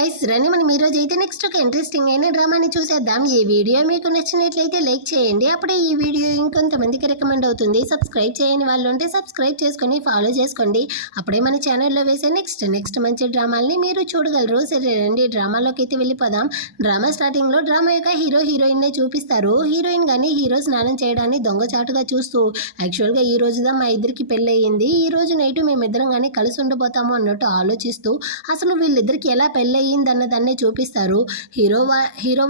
Guys రండి మనం ఈ రోజు అయితే నెక్స్ట్ ఒక ఇంట్రెస్టింగ్ అయిన డ్రామాని చూసేద్దాం. ఈ వీడియో మీకు నచ్చినట్లయితే లైక్ చేయండి. అప్పుడే ఈ వీడియో ఇంకొంతమందికి రికమెండ్ అవుతుంది. సబ్స్క్రైబ్ చేయని వాళ్ళు ఉంటే సబ్స్క్రైబ్ చేసుకొని ఫాలో చేసుకోండి. అప్పుడే మన ఛానల్లో వేసే నెక్స్ట్ మంచి డ్రామాల్ని మీరు చూడగలరు. సరే రండి డ్రామాలోకి అయితే వెళ్ళిపోదాం. డ్రామా స్టార్టింగ్లో డ్రామా యొక్క హీరోయిన్నే చూపిస్తారు. హీరోయిన్ కానీ హీరో స్నానం చేయడాన్ని దొంగచాటుగా చూస్తూ యాక్చువల్గా ఈ రోజుదా మా ఇద్దరికి పెళ్ళి అయ్యింది, ఈ రోజు నైట్ మేమిద్దరం కానీ కలిసి ఉండబోతాము అన్నట్టు ఆలోచిస్తూ అసలు వీళ్ళిద్దరికి ఎలా పెళ్ళయిందన్నదాన్ని చూపిస్తారు. హీరో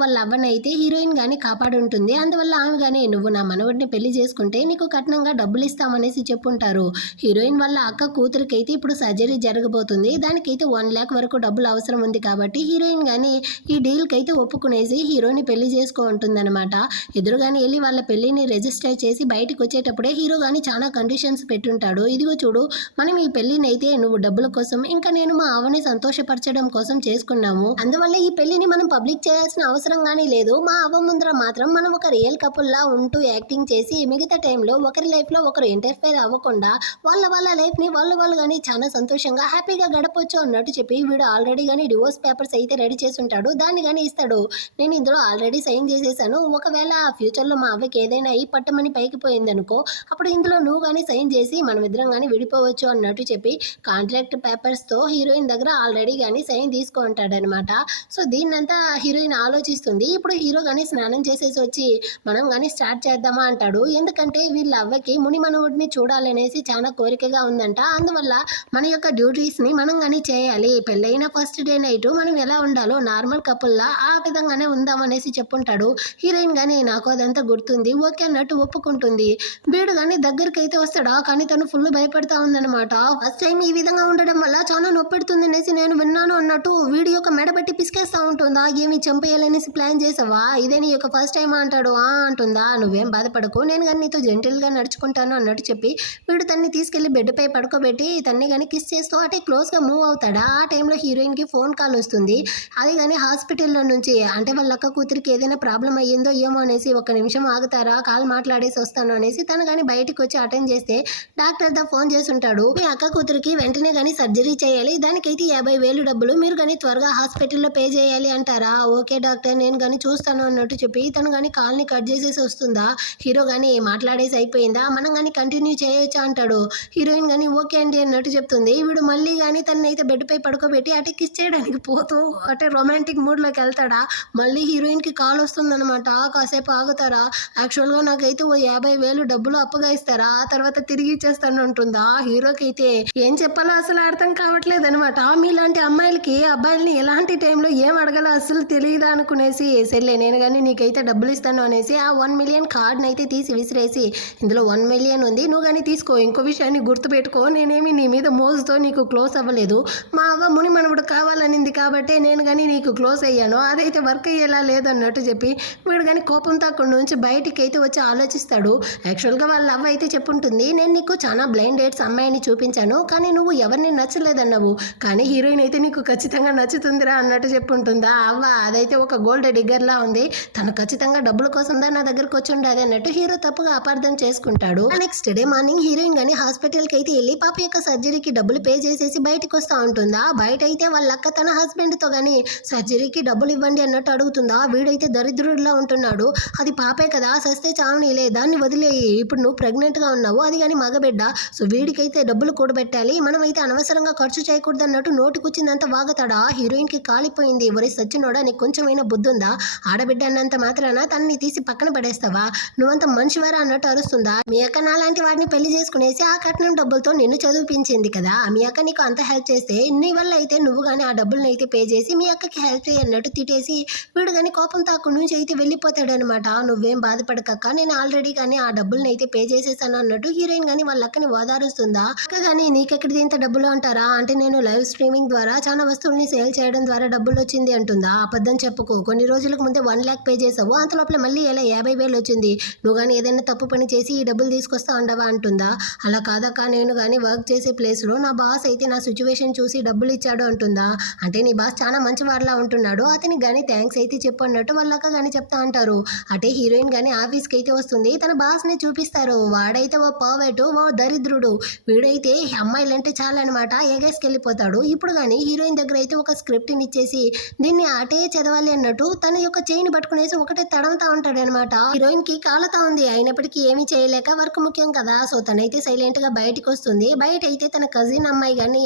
వాళ్ళ అవ్వనైతే హీరోయిన్ కానీ కాపాడుంటుంది. అందువల్ల ఆమె కానీ నువ్వు నా మనవడిని పెళ్లి చేసుకుంటే నీకు కట్నంగా డబ్బులు ఇస్తామనేసి చెప్పుంటారు. హీరోయిన్ వాళ్ళ అక్క కూతురికైతే ఇప్పుడు సర్జరీ జరగబోతుంది. దానికైతే 1 lakh వరకు డబ్బులు అవసరం ఉంది కాబట్టి హీరోయిన్ కానీ ఈ డీల్కి అయితే ఒప్పుకునేసి హీరోని పెళ్లి చేసుకో ఉంటుందన్నమాట. ఎదురుగాని వెళ్ళి వాళ్ళ పెళ్లిని రిజిస్టర్ చేసి బయటకు వచ్చేటప్పుడే హీరో కానీ చాలా కండిషన్స్ పెట్టుంటాడు. ఇదిగో చూడు, మనం ఈ పెళ్లిని అయితే నువ్వు డబ్బుల కోసం ఇంకా నేను మా అవ్వని సంతోషపరచడం కోసం చేసుకున్నాము. అందువల్ల ఈ పెళ్లిని మనం పబ్లిక్ చేయాల్సిన అవసరం గానీ లేదు. మా అవ్వ ముందర మాత్రం మనం ఒక రియల్ కపుల్ లా ఉంటూ యాక్టింగ్ చేసి మిగతా టైంలో ఒకరి లైఫ్ లో ఒకరు ఇంటర్ఫేర్ అవ్వకుండా వాళ్ళ లైఫ్ ని వాళ్ళు కానీ చాలా సంతోషంగా హ్యాపీగా గడపొచ్చు అన్నట్టు చెప్పి వీడు ఆల్రెడీ కానీ డివోర్స్ పేపర్స్ అయితే రెడీ చేసి ఉంటాడు. దాన్ని కానీ ఇస్తాడు. నేను ఇందులో ఆల్రెడీ సైన్ చేసేసాను. ఒకవేళ ఫ్యూచర్ లో మా అవ్వకి ఏదైనా ఈ పట్టమని పైకి పోయింది అనుకో, అప్పుడు ఇందులో నువ్వు కానీ సైన్ చేసి మనం ఇద్దరం కానీ విడిపోవచ్చు అన్నట్టు చెప్పి కాంట్రాక్ట్ పేపర్స్ తో హీరోయిన్ దగ్గర ఆల్రెడీ కానీ సైన్ తీసుకుంటాడనమాట. సో దీన్నంతా హీరోయిన్ ఆలోచిస్తుంది. ఇప్పుడు హీరో కానీ స్నానం చేసేసి వచ్చి మనం కానీ స్టార్ట్ చేద్దామా అంటాడు. ఎందుకంటే వీళ్ళ అవ్వకి ముని మనవుడిని చూడాలనేసి చాలా కోరికగా ఉందంట. అందువల్ల మన యొక్క డ్యూటీస్ని మనం కానీ చేయాలి. పెళ్ళైన ఫస్ట్ డే నైట్ మనం ఎలా ఉండాలో నార్మల్ కపుల్లా ఆ విధంగానే ఉందామనేసి చెప్పుంటాడు. హీరోయిన్ కానీ నాకు అదంతా గుర్తుంది, ఓకే అన్నట్టు ఒప్పుకుంటుంది. వీడు కానీ దగ్గరికి అయితే వస్తాడా, కానీ తను ఫుల్ భయపడతా ఉందన్నమాట. ఫస్ట్ టైం ఈ విధంగా ఉండడం వల్ల చాలా నొప్పెడుతుంది అనేసి నేను విన్నాను అన్నట్టు వీడి యొక్క మెడ పెట్టి పిసికేస్తా ఉంటుందా. ఏమి చంపేయాలనేసి ప్లాన్ చేసావా, ఇదే నీ యొక్క ఫస్ట్ టైం అంటాడు. అంటుందా, నువ్వేం బాధపడకు, నేను కానీ నీతో జెంటిల్గా నడుచుకుంటాను అన్నట్టు చెప్పి వీడు తన్ని తీసుకెళ్లి బెడ్ పై పడుకోబెట్టి తన్ని కానీ కిస్ చేస్తూ అటే క్లోజ్గా మూవ్ అవుతాడా. ఆ టైంలో హీరోయిన్కి ఫోన్ కాల్ వస్తుంది. అది కానీ హాస్పిటల్లో నుంచి, అంటే వాళ్ళ అక్క కూతురికి ఏదైనా ప్రాబ్లం అయ్యిందో ఏమో అనేసి ఒక్క నిమిషం ఆగుతారా, కాల్ మాట్లాడేసి వస్తాను అనేసి తను కానీ బయటకు వచ్చి అటెండ్ చేస్తే డాక్టర్ దా ఫోన్ చేసి ఉంటాడు. మీ అక్క కూతురికి వెంటనే కానీ సర్జరీ చేయాలి, దానికైతే 50,000 డబ్బులు మీరు కానీ త్వరగా హాస్పిటల్లో పే చేయాలి అంటారా. ఓకే డాక్టర్, నేను కానీ చూస్తాను అన్నట్టు చెప్పి తను కానీ కాల్ని కట్ చేసేసి వస్తుందా. హీరో కానీ మాట్లాడేసి అయిపోయిందా, మనం కానీ కంటిన్యూ చేయొచ్చా అంటాడు. హీరోయిన్ కానీ ఓకే అండి అన్నట్టు చెప్తుంది. వీడు మళ్ళీ కానీ తనైతే బెడ్ పై పడుకోబెట్టి అటే కిస్ చేయడానికి పోతూ అంటే రొమాంటిక్ మూడ్లోకి వెళ్తాడా. మళ్ళీ హీరోయిన్కి కాల్ వస్తుందన్నమాట. కాసేపు ఆగుతారా, యాక్చువల్గా నాకైతే ఓ 50,000 డబ్బులు అప్పుగా ఇస్తారా, ఆ తర్వాత తిరిగి ఇచ్చేస్తాను అంటుందా. హీరోకి అయితే ఏం చెప్పాలో అసలు అర్థం కావట్లేదు అనమాట. మీలాంటి అమ్మాయిలకి అబ్బాయిల్ని ఎలాంటి టైంలో ఏం అడగాలో అసలు తెలియదా అనుకునేసి సర్లే నేను కానీ నీకైతే డబ్బులు ఇస్తాను అనేసి ఆ 1 million కార్డ్ని అయితే తీసి విసిరేసి ఇందులో 1 million ఉంది, నువ్వు కానీ తీసుకో. ఇంకో విషయాన్ని గుర్తుపెట్టుకో, నేనేమి నీ మీద మోజుతో నీకు క్లోజ్ అవ్వలేదు. మా అవ్వ ముని మనవుడు కావాలనింది కాబట్టి నేను కానీ నీకు క్లోజ్ అయ్యాను, అదైతే వర్క్ అయ్యేలా లేదు అన్నట్టు చెప్పి వీడు కానీ కోపంతో అక్కడి నుంచి బయటికి అయితే వచ్చి ఆలోచిస్తాడు. యాక్చువల్గా వాళ్ళ అవ్వ అయితే చెప్పుంటుంది, నేను నీకు చాలా బ్లైండ్ డేట్స్ అమ్మాయిని చూపించాను, కానీ నువ్వు ఎవరిని నచ్చలేదన్నావు, కానీ హీరోయిన్ అయితే నీకు ఖచ్చితంగా నచ్చుతుందిరా అన్నట్టు చెప్పుంటుందా. అవ్వ అదైతే ఒక గోల్డ్ డిగ్గర్లా ఉంది, తను ఖచ్చితంగా డబ్బుల కోసందా నా దగ్గరకు వచ్చి ఉండదు అన్నట్టు హీరో తప్పుగా అపార్థం చేసుకుంటాడు. నెక్స్ట్ డే మార్నింగ్ హీరోయిన్ కానీ హాస్పిటల్కి అయితే వెళ్ళి పాప యొక్క సర్జరీకి డబ్బులు పే చేసేసి బయటకు వస్తూ ఉంటుందా. బయట అయితే వాళ్ళ అక్క తన హస్బెండ్తో కానీ సర్జరీకి డబ్బులు ఇవ్వండి అన్నట్టు అడుగుతుందా. వీడైతే దరిద్రుడిలా ఉంటున్నాడు. అది పాపే కదా, సస్తే చావనీలే, దాన్ని వదిలేయి, ఇప్పుడు నువ్వు ప్రెగ్నెంట్గా ఉన్నావు, అది కానీ మగబిడ్డ, సో వీడికైతే డబ్బులు కూడబెట్టాలి, మనమైతే అనవసరంగా ఖర్చు చేయకూడదు అన్నట్టు నోటికొచ్చిందంత వాగతాడా. హీరోయిన్కి కాలిపోయింది. ఎవరి సచ్చినోడా, నీకు కొంచెమైనా బుద్ధుందా, ఆడబిడ్డ అన్నంత మాత్రాన తనని తీసి పక్కన పడేస్తావా, నువ్వంత మనిషివారా అన్నట్టు అరుస్తుందా. మీ అక్క నాలాంటి వాడిని పెళ్లి చేసుకునేసి ఆ కట్నం డబ్బులతో నిన్ను చదివిపించింది కదా, మీ అక్క నీకు అంత హెల్ప్ చేస్తే నీ వల్ల అయితే నువ్వు కానీ ఆ డబ్బులను అయితే పే చేసి మీ అక్కకి హెల్ప్ చేయన్నట్టు తిట్టేసి వీడు కానీ కోపంతో అక్కడి నుంచి అయితే వెళ్ళిపోతాడనమాట. నువ్వేం బాధపడకక్క, నేను ఆల్రెడీ కానీ ఆ డబ్బులను అయితే పే చేసేసాను అన్నట్టు హీరోయిన్ కానీ వాళ్ళ అక్కని ఓదారుస్తుందా. అక్క కానీ నీకెక్కడిది ఇంత డబ్బులు అంటారా, అంటే నేను లైవ్ స్ట్రీమింగ్ ద్వారా చాలా వస్తువుల్ని సేల్ చేయడం ద్వారా డబ్బులు వచ్చింది అంటుందా. అబద్ధం చెప్పుకో, కొన్ని రోజులకు ముందే 1 lakh పే చేసావు, అంతలోపల మళ్ళీ ఎలా 50,000 వచ్చింది, నువ్వు కానీ ఏదైనా తప్పు పని చేసి ఈ డబ్బులు తీసుకొస్తా ఉండవా అంటుందా. అలా కాదక్క, నేను కానీ వర్క్ చేసే ప్లేస్లో నా బాస్ అయితే నా సిచ్యువేషన్ చూసి డబ్బులు ఇచ్చాడు అంటుందా. అంటే నీ బాస్ చాలా మంచి వాడిలా ఉంటున్నాడు, అతనికి కానీ థ్యాంక్స్ అయితే చెప్పు అన్నట్టు వాళ్ళక్క కానీ చెప్తా అంటారు. అంటే హీరోయిన్ కానీ ఆఫీస్కి అయితే వస్తుంది, తన బాస్ని చూపిస్తారు. వాడైతే ఓ పర్వర్ట్, ఓ దరిద్రుడు. వీడైతే అమ్మాయిలంటే చాలా అనమాట, ఎగేసుకెళ్ళిపోతాడు. ఇప్పుడు కానీ హీరోయిన్ దగ్గర అయితే ఒక స్క్రిప్ట్ ని ఇచ్చేసి దీన్ని అటే చదవాలి అన్నట్టు తన యొక్క చేయిని పట్టుకునేసి ఒకటే తడమతా ఉంటాడు అనమాట. హీరోయిన్ కి కాలుతా ఉంది, అయినప్పటికీ ఏమీ చేయలేక వర్క్ ముఖ్యం కదా, సో తనైతే సైలెంట్ గా బయటకు వస్తుంది. బయట అయితే తన కజిన్ అమ్మాయి గాని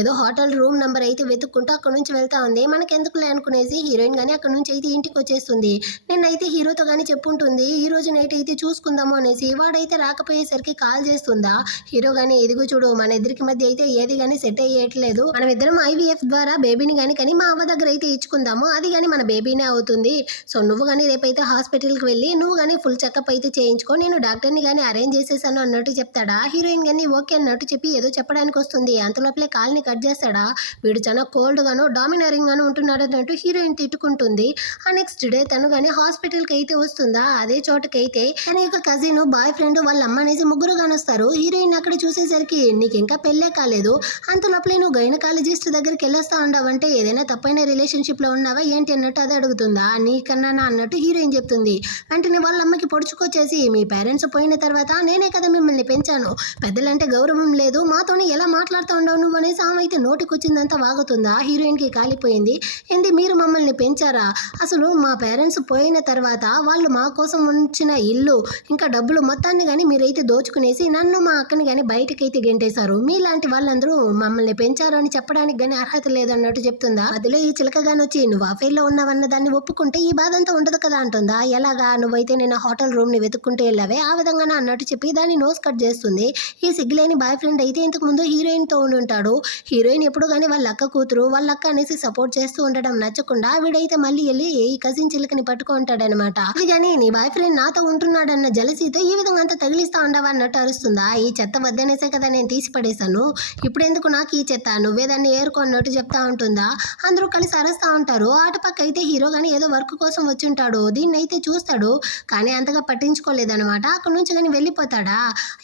ఏదో హోటల్ రూమ్ నెంబర్ అయితే వెతుక్కుంటూ అక్కడ నుంచి వెళ్తా ఉంది. మనకెందుకులే అనుకునేసి హీరోయిన్ గానీ అక్కడ నుంచి అయితే ఇంటికి వచ్చేస్తుంది. నిన్నైతే హీరోతో గానీ చెప్పుంటుంది ఈ రోజు నైట్ అయితే చూసుకుందాము అనేసి. వాడైతే రాకపోయేసరికి కాల్ చేస్తుందా హీరో గానీ, ఎదుగు చూడు మన ఇద్దరికి మధ్య అయితే ఏది గానీ సెట్ అయ్యేట్లేదు, మనం ఇద్దరం ఐవీఎఫ్ ద్వారా బేబీని గానీ కానీ మా అవ్వ దగ్గర అయితే ఇచ్చుకుందాము, అది కానీ మన బేబీనే అవుతుంది. సో నువ్వు కానీ రేపైతే హాస్పిటల్కి వెళ్ళి నువ్వు కానీ ఫుల్ చెకప్ అయితే చేయించుకో, నేను డాక్టర్ని కానీ అరేంజ్ చేసేసాను అన్నట్టు చెప్తాడా. హీరోయిన్ కానీ ఓకే అన్నట్టు చెప్పి ఏదో చెప్పడానికి వస్తుంది, అంతలోపలే కాల్ని కట్ చేస్తాడా. వీడు చాలా కోల్డ్ గాను డామినరింగ్ గాను ఉంటున్నాడు అన్నట్టు హీరోయిన్ తిట్టుకుంటుంది. ఆ నెక్స్ట్ డే తను కానీ హాస్పిటల్కి అయితే వస్తుందా. అదే చోటకైతే తన యొక్క కజిన్ బాయ్ ఫ్రెండ్ వాళ్ళ అమ్మ అనేసి ముగ్గురు కానొస్తారు. హీరోయిన్ అక్కడ చూసేసరికి నీకు ఇంకా పెళ్ళే కాలేదు, అంతలోపలే నువ్వు గైనకాలజిస్ట్ దగ్గరికి వెళ్ళొస్తా ఉండవంటే ఏదైనా తప్పైన రిలేషన్షిప్ లో ఉన్నావా ఏంటి అన్నట్టు అది అడుగుతుందా. నీకన్నా అన్నట్టు హీరోయిన్ చెప్తుంది. వెంటనే వాళ్ళ అమ్మకి పొడుచుకొచ్చేసి మీ పేరెంట్స్ పోయిన తర్వాత నేనే కదా మిమ్మల్ని పెంచాను, పెద్దలంటే గౌరవం లేదు, మాతోనే ఎలా మాట్లాడుతూ ఉండవు నువ్వు అనేసి ఆమె అయితే నోటికొచ్చిందంతా వాగుతుందా. హీరోయిన్ కి కాలిపోయింది. ఏంది మీరు మమ్మల్ని పెంచారా, అసలు మా పేరెంట్స్ పోయిన తర్వాత వాళ్ళు మా కోసం ఉంచిన ఇల్లు ఇంకా డబ్బులు మొత్తాన్ని కానీ మీరైతే దోచుకునేసి నన్ను మా అక్కని కానీ బయటకైతే గెంటేశారు, మీలాంటి వాళ్ళందరూ మమ్మల్ని పెంచారు అని చెప్పడానికి కానీ అర్హత లేదన్నట్టు చెప్తుందా. అదిలో ఈ చిలకగాని వచ్చి నువ్వు అఫైర్లో ఉన్నావన్న దాన్ని ఒప్పుకుంటే ఈ బాధ అంతా ఉండదు కదా అంటుందా. ఎలాగా, నువ్వైతే నేను హోటల్ రూమ్ ని వెతుక్కుంటూ వెళ్ళావే ఆ విధంగానే అన్నట్టు చెప్పి దాన్ని నోస్ కట్ చేస్తుంది. ఈ సిగ్గులేని బాయ్ ఫ్రెండ్ అయితే ఇంతకు ముందు హీరోయిన్ తో ఉంటాడు. హీరోయిన్ ఎప్పుడు కానీ వాళ్ళ అక్క కూతురు వాళ్ళ అక్క అనేసి సపోర్ట్ చేస్తూ ఉండడం నచ్చకుండా వీడైతే మళ్ళీ వెళ్ళి ఈ కజిన్ చిలకని పట్టుకుంటాడనమాట. అది కానీ నీ బాయ్ ఫ్రెండ్ నాతో ఉంటున్నాడన్న జలసీతో ఈ విధంగా అంతా తగిలిస్తా ఉండవా అన్నట్టు అరుస్తుందా. ఈ చెత్త వద్దనేసే కదా నేను తీసి పడేశాను, ఇప్పుడు ఎందుకు నాకు ఈ చెత్త, నువ్వే దాన్ని ఏరుకున్నట్టు చెప్తా ఉంటుందా. అందరూ కలిసి అరుస్తా ఉంటారు. అటుపక్క అయితే హీరో గానీ ఏదో వర్క్ కోసం వచ్చి ఉంటాడు, దీన్ని అయితే చూస్తాడు కానీ అంతగా పట్టించుకోలేదనమాట. అక్కడ నుంచి కానీ వెళ్ళిపోతాడా.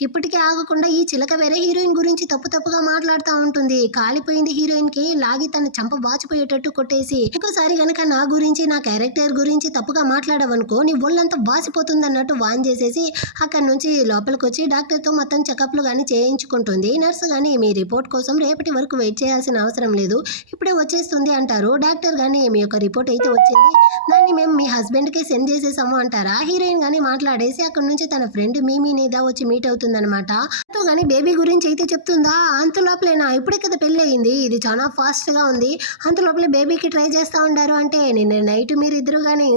ఇప్పటికే ఆగకుండా ఈ చిలక వేరే హీరోయిన్ గురించి తప్పుగా మాట్లాడుతూ ఉంటుంది. కాలిపోయింది హీరోయిన్ కి, లాగి తన చంప వాచిపోయేటట్టు కొట్టేసి ఇంకోసారి గనక నా గురించి నా క్యారెక్టర్ గురించి తప్పుగా మాట్లాడవనుకో నీ ఒళ్ళంతా వాసిపోతుంది అన్నట్టు వాన్ చేసేసి అక్కడ నుంచి లోపలికి వచ్చి డాక్టర్ తో మొత్తం చెకప్లు కానీ చేయించుకుంటుంది. నర్సు కానీ మీ రిపోర్ట్ కోసం రేపటి వరకు వెయిట్ చేయాల్సిన అవసరం లేదు, ఇప్పుడే వచ్చేస్తుంది అంటారు. డాక్టర్ గానీ మీ యొక్క రిపోర్ట్ అయితే వచ్చింది, దాన్ని మేము మీ హస్బెండ్ కి సెండ్ చేసేసాము అంటారా. హీరోయిన్ గానీ మాట్లాడేసి అక్కడ నుంచి తన ఫ్రెండ్ మీమీనిదా వచ్చి మీట్ అవుతుందన్నమాట. అంతో గానీ బేబీ గురించి అయితే చెప్తుందా. అంత లోపలేనా ఇప్పుడే కదా పెళ్ళి అయింది, ఇది చాలా ఫాస్ట్ గా ఉంది, అంత లోపలే బేబీకి ట్రై చేస్తా ఉండారు అంటే నిన్న నైట్ మీరు ఇద్దరు కానీ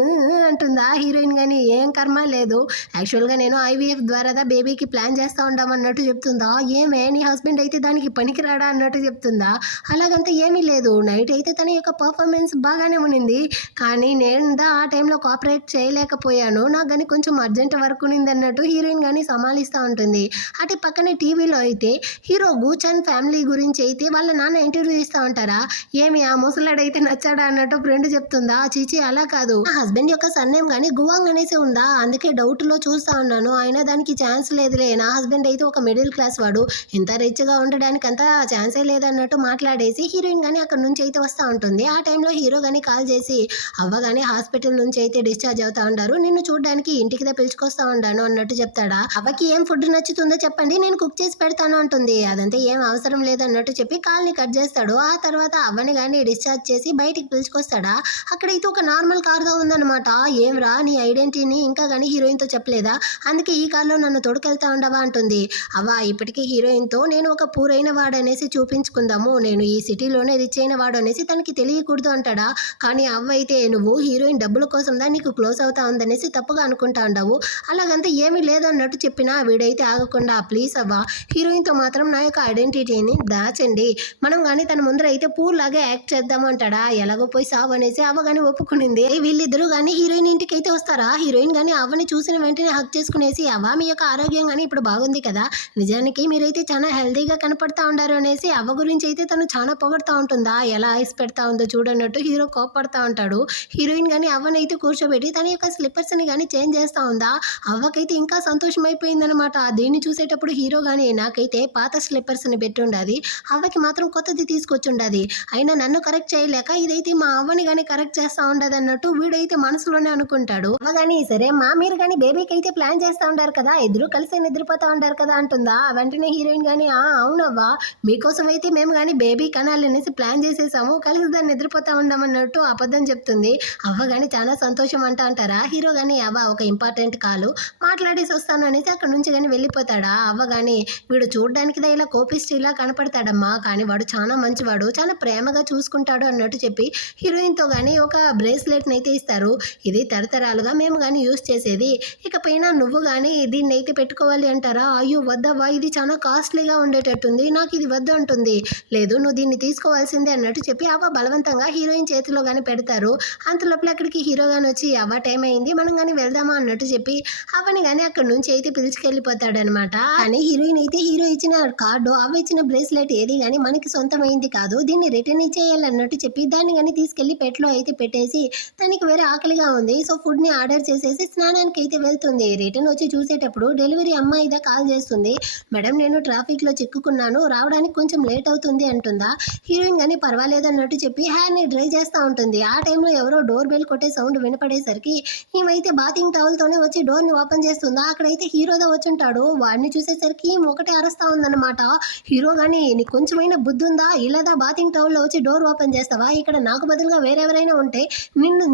అంటుందా. హీరోయిన్ గానీ ఏం కర్మ లేదు, యాక్చువల్ గా నేను ఐవీఎఫ్ ద్వారా బేబీకి ప్లాన్ చేస్తా ఉండామన్నట్టు చెప్తుందా. ఏమే నీ హస్బెండ్ అయితే దానికి పనికిరాడా అన్నట్టు చెప్తుందా. అలాగంతా ఏమీ లేదు, నైట్ అయితే తన యొక్క పర్ఫార్మెన్స్ బాగానే ఉన్నింది కానీ నేను ఆ టైంలో కోఆపరేట్ చేయలేకపోయాను, నాకు కానీ కొంచెం అర్జెంట్ వర్క్ ఉన్నింది అన్నట్టు హీరోయిన్ కానీ సమాలిస్తూ ఉంటుంది. అటు పక్కనే టీవీలో అయితే హీరో గూచన్ ఫ్యామిలీ గురించి అయితే వాళ్ళ నాన్న ఇంటర్వ్యూ ఇస్తూ ఉంటారా. ఏమి ఆ ముసలాడైతే నచ్చాడా అన్నట్టు ఫ్రెండ్ చెప్తుందా. చీచి అలా కాదు, నా హస్బెండ్ యొక్క సన్నేమ్ కానీ గువాంగ్ అనేసి ఉందా, అందుకే డౌట్ లో చూస్తా ఉన్నాను, అయినా దానికి ఛాన్స్ లేదులే, నా హస్బెండ్ అయితే ఒక మిడిల్ క్లాస్ వాడు, ఇంత రిచ్ గా ఉండడానికి అంత ఛాన్సే లేదన్నట్టు మాట్లాడేసి హీరోయిన్ గానీ అక్కడ నుంచి అయితే వస్తూ ఉంటుంది. ఆ టైంలో హీరో గానీ కాల్ చేసి అవ్వగానే హాస్పిటల్ నుంచి అయితే డిశ్చార్జ్ అవుతా ఉంటారు, నిన్ను చూడడానికి ఇంటికి పిలుచుకొస్తా ఉండాను అన్నట్టు చెప్తాడా. అవ్వకి ఏం ఫుడ్ నచ్చుతుందో చెప్పండి నేను కుక్ చేసి పెడతాను అంటుంది. అదంతా ఏం అవసరం లేదన్నట్టు చెప్పి కాల్ ని కట్ చేస్తాడు. ఆ తర్వాత అవ్వని గానీ డిశ్చార్జ్ చేసి బయటికి పిలుచుకొస్తాడా. అక్కడైతే ఒక నార్మల్ కార్ తో ఉందన్నమాట. ఏం రా నీ ఐడెంటిటీని ఇంకా గానీ హీరోయిన్ తో చెప్పలేదా, అందుకే ఈ కార్లో నన్ను తోడుకెళ్తా ఉండవా అంటుంది. అవ్వ ఇప్పటికీ హీరోయిన్ తో నేను ఒక పూరైన వాడు అనేసి చూపించుకుందాము, నేను ఈ సిటీలోనే రిచ్ అయిన వాడు అనేసి తనకి తెలియకూడదు అంటాడా. కానీ అవ్వ అయితే నువ్వు హీరోయిన్ డబ్బుల కోసం దా నీకు క్లోజ్ అవుతా ఉందనేసి తప్పుగా అనుకుంటా ఉండవు, అలాగంతా ఏమీ లేదన్నట్టు చెప్పినా వీడైతే ఆగకుండా ప్లీజ్ అవ్వ హీరోయిన్ తో మాత్రం నా యొక్క ఐడెంటిటీని దాచండి, మనం కానీ తన ముందర అయితే పూర్ లాగా యాక్ట్ చేద్దాము అంటాడా. ఎలాగో పోయి సావు అనేసి అవ్వ కానీ ఒప్పుకునింది. వీళ్ళిద్దరూ కానీ హీరోయిన్ ఇంటికి అయితే వస్తారా. హీరోయిన్ కానీ అవ్వని చూసిన వెంటనే హక్ చేసుకునేసి అవ్వ మీ యొక్క ఆరోగ్యం కానీ ఇప్పుడు బాగుంది కదా, నిజానికి మీరైతే చాలా హెల్తీగా కనపడతా ఉండారు అనేసి అవ్వ గురించి అయితే తను చాలా పొగడుతూ ఉంటుందా. ఎలా ఐస్ పెడతా ఉందో చూడన్నట్టు హీరో కోపడతా ఉంటాడు. హీరోయిన్ కానీ అవ్వనైతే కూర్చోబెట్టి తన యొక్క స్లిప్పర్స్ ని కానీ చేంజ్ చేస్తా ఉందా. అవ్వకైతే ఇంకా సంతోషం అయిపోయిందనమాట. దీన్ని చూసేటప్పుడు హీరో కానీ నాకైతే పాత స్లిప్పర్స్ ని పెట్టి ఉండాది, అవ్వకి మాత్రం కొత్తది తీసుకొచ్చి ఉండాది, అయినా నన్ను కరెక్ట్ చేయలేక ఇదైతే మా అవ్వని కానీ కరెక్ట్ చేస్తా ఉండదు అన్నట్టు వీడైతే మనసులోనే అనుకుంటాడు. అవ్వ కానీ సరే మా మీరు కానీ బేబీకి అయితే ప్లాన్ చేస్తా ఉంటారు కదా, ఇద్దరు కలిసి నిద్రపోతా ఉంటారు కదా అంటుందా. వెంటనే హీరోయిన్ కానీ అవునవ్వా మీకోసం అయితే మేము కానీ బేబీ కనాలి అనేసి ప్లాన్ చేసేసి చేసాము, కలిసి దాన్ని నిద్రపోతా ఉండమన్నట్టు అబద్ధం చెప్తుంది. అవ్వ గాని చాలా సంతోషం అంటారా, హీరో గాని అవ్వ ఒక ఇంపార్టెంట్ కాలు మాట్లాడేసి వస్తాను అనేసి అక్కడ నుంచి గాని వెళ్ళిపోతాడా. అవ్వ గాని వీడు చూడ్డానికి ఇలా కోపిస్ట్ ఇలా కనపడతాడమ్మా, కానీ వాడు చాలా మంచివాడు, చాలా ప్రేమగా చూసుకుంటాడు అన్నట్టు చెప్పి హీరోయిన్‌తో గాని ఒక బ్రేస్లెట్‌ని అయితే ఇస్తారు. ఇది తరతరాలుగా మేము గాని యూజ్ చేసేది. ఇకపైన నువ్వు గాని దీన్నైతే పెట్టుకోవాలి అంటారా. అయ్యో వద్దవ్వా, ఇది చాలా కాస్ట్‌లీగా ఉండేటట్టుంది, నాకు ఇది వద్దు అంటుంది. లేదు నువ్వు దీన్ని తీసుకోవాల్సిందే అన్నట్టు చెప్పి అవ్వ బలవంతంగా హీరోయిన్ చేతిలో గాని పెడతారు. అంతలోపల అక్కడికి హీరో గాని వచ్చి అవ్వ టైం అయింది, మనం గాని వెళ్దామా అన్నట్టు చెప్పి అవ్వని గాని అక్కడి నుంచి అయితే పిలుచుకెళ్ళిపోతాడనమాట. కానీ హీరోయిన్ అయితే హీరో ఇచ్చిన కార్డు, అవ్వ ఇచ్చిన బ్రేస్లెట్ ఏది గాని మనకి సొంతమైంది కాదు, దీన్ని రిటర్న్ ఇచ్చేయాలి అన్నట్టు చెప్పి దాన్ని గాని తీసుకెళ్లి పెట్లో అయితే పెట్టేసి తనకి వేరే ఆకలిగా ఉంది, సో ఫుడ్ ని ఆర్డర్ చేసేసి స్నానానికి అయితే వెళ్తుంది. రిటర్న్ వచ్చి చూసేటప్పుడు డెలివరీ అమ్మాయి ఇదా కాల్ చేస్తుంది. మేడం నేను ట్రాఫిక్ లో చిక్కుకున్నాను, రావడానికి కొంచెం లేట్ అవుతుంది అంటుందా. హీరోయిన్ గానీ పర్వాలేదు అన్నట్టు చెప్పి హ్యాండ్ ని డ్రై చేస్తూ ఉంటుంది. ఆ టైంలో ఎవరో డోర్ బెల్ కొట్టే సౌండ్ వినపడేసరికి ఈమైతే బాతింగ్ టవల్ తోనే వచ్చి డోర్ ని ఓపెన్ చేస్తుందా. అక్కడైతే హీరోదా వచ్చుంటాడు. వాడిని చూసేసరికి ఒకటే అరుస్తా ఉందన్నమాట. హీరో గానీ నీకు కొంచెమైనా బుద్ధి ఉందా, ఇలాదా బాతింగ్ టవల్ లో వచ్చి డోర్ ఓపెన్ చేస్తావా, ఇక్కడ నాకు బదులుగా వేరెవరైనా ఉంటే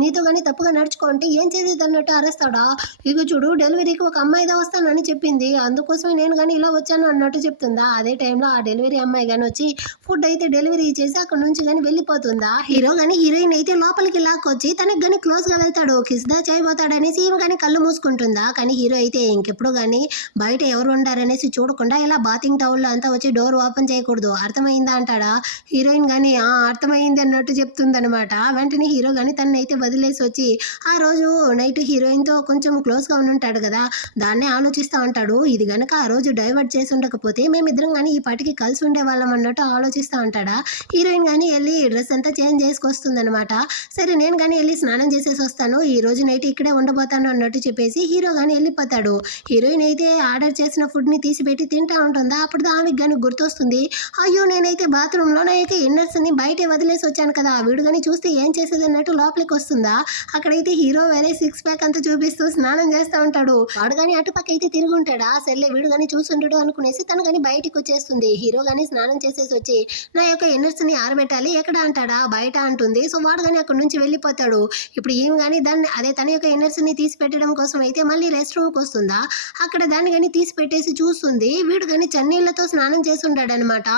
నీతో గానీ తప్పుగా నడుచుకుంటే ఏం చేసేది అన్నట్టు అరుస్తాడా. ఇక చూడు డెలివరీకి ఒక అమ్మాయిదా వస్తానని చెప్పింది, అందుకోసమే నేను కానీ ఇలా వచ్చాను అన్నట్టు చెప్తుందా. అదే టైంలో ఆ డెలివరీ అమ్మాయి కానీ వచ్చి ఫుడ్ అయితే డెలివరీ చేసి అక్కడ నుంచి కానీ వెళ్ళిపోతుందా. హీరో కానీ హీరోయిన్ అయితే లోపలికి లాక్కొచ్చి తనకి కానీ క్లోజ్ గా వెళ్తాడు, కిస్దా చేయబోతాడనేసి ఈమె కానీ కళ్ళు మూసుకుంటుందా. కానీ హీరో అయితే ఇంకెప్పుడు కానీ బయట ఎవరు ఉండారనేసి చూడకుండా ఇలా బాతింగ్ టవల్ లో అంతా వచ్చి డోర్ ఓపెన్ చేయకూడదు, అర్థమైందా అంటాడా. హీరోయిన్ కానీ అర్థమైంది అన్నట్టు చెప్తుందనమాట. వెంటనే హీరో కానీ తనని అయితే వదిలేసి వచ్చి ఆ రోజు నైట్ హీరోయిన్ తో కొంచెం క్లోజ్ గా ఉంటాడు కదా, దాన్నే ఆలోచిస్తూ ఉంటాడు. ఇది గనక ఆ రోజు డైవర్ట్ చేసి ఉండకపోతే మేమిద్దరం కానీ ఈ పాటికి కలిసి ఉండేవాళ్ళం అన్నట్టు ఆలోచిస్తూ ఉంటాడా. హీరోయిన్ కానీ వెళ్ళి డ్రెస్ అంతా చేంజ్ చేసుకొస్తుంది అనమాట. సరే నేను కానీ వెళ్ళి స్నానం చేసేసి వస్తాను, ఈ రోజు నైట్ ఇక్కడే ఉండబోతాను అన్నట్టు చెప్పేసి హీరో కానీ వెళ్ళిపోతాడు. హీరోయిన్ అయితే ఆర్డర్ చేసిన ఫుడ్ ని తీసి పెట్టి తింటా ఉంటుందా. అప్పుడు ఆమెకి కానీ గుర్తొస్తుంది, అయ్యో నేనైతే బాత్రూమ్ లో అయితే ఇన్నర్స్ ని బయటే వదిలేసి వచ్చాను కదా, వీడు కానీ చూస్తే ఏం చేసేది అన్నట్టు లోపలికి వస్తుందా. అక్కడైతే హీరో వేరే సిక్స్ ప్యాక్ అంతా చూపిస్తూ స్నానం చేస్తూ ఉంటాడు. వాడు కానీ అటుపక్క అయితే తిరిగి ఉంటాడా. సర్లే వీడు కానీ చూసుంటాడు అనుకునేసి తను కానీ బయటికి వచ్చేస్తుంది. హీరో కానీ స్నానం చేసేసి వచ్చి నా యొక్క ఇన్నర్స్ ని ఆరబెట్టాలి, ఎక్కడ అంటాడా, బయట అంటుంది. సో వాడు కానీ అక్కడ నుంచి వెళ్ళిపోతాడు. ఇప్పుడు ఏమి కానీ దాన్ని అదే తన యొక్క ఇన్నర్స్ ని తీసి పెట్టడం కోసం అయితే మళ్ళీ రెస్ట్ రూమ్ కి వస్తుందా. అక్కడ దాన్ని కానీ తీసి పెట్టేసి చూస్తుంది. వీడు కానీ చన్నీళ్లతో స్నానం చేసి ఉంటాడు అనమాట.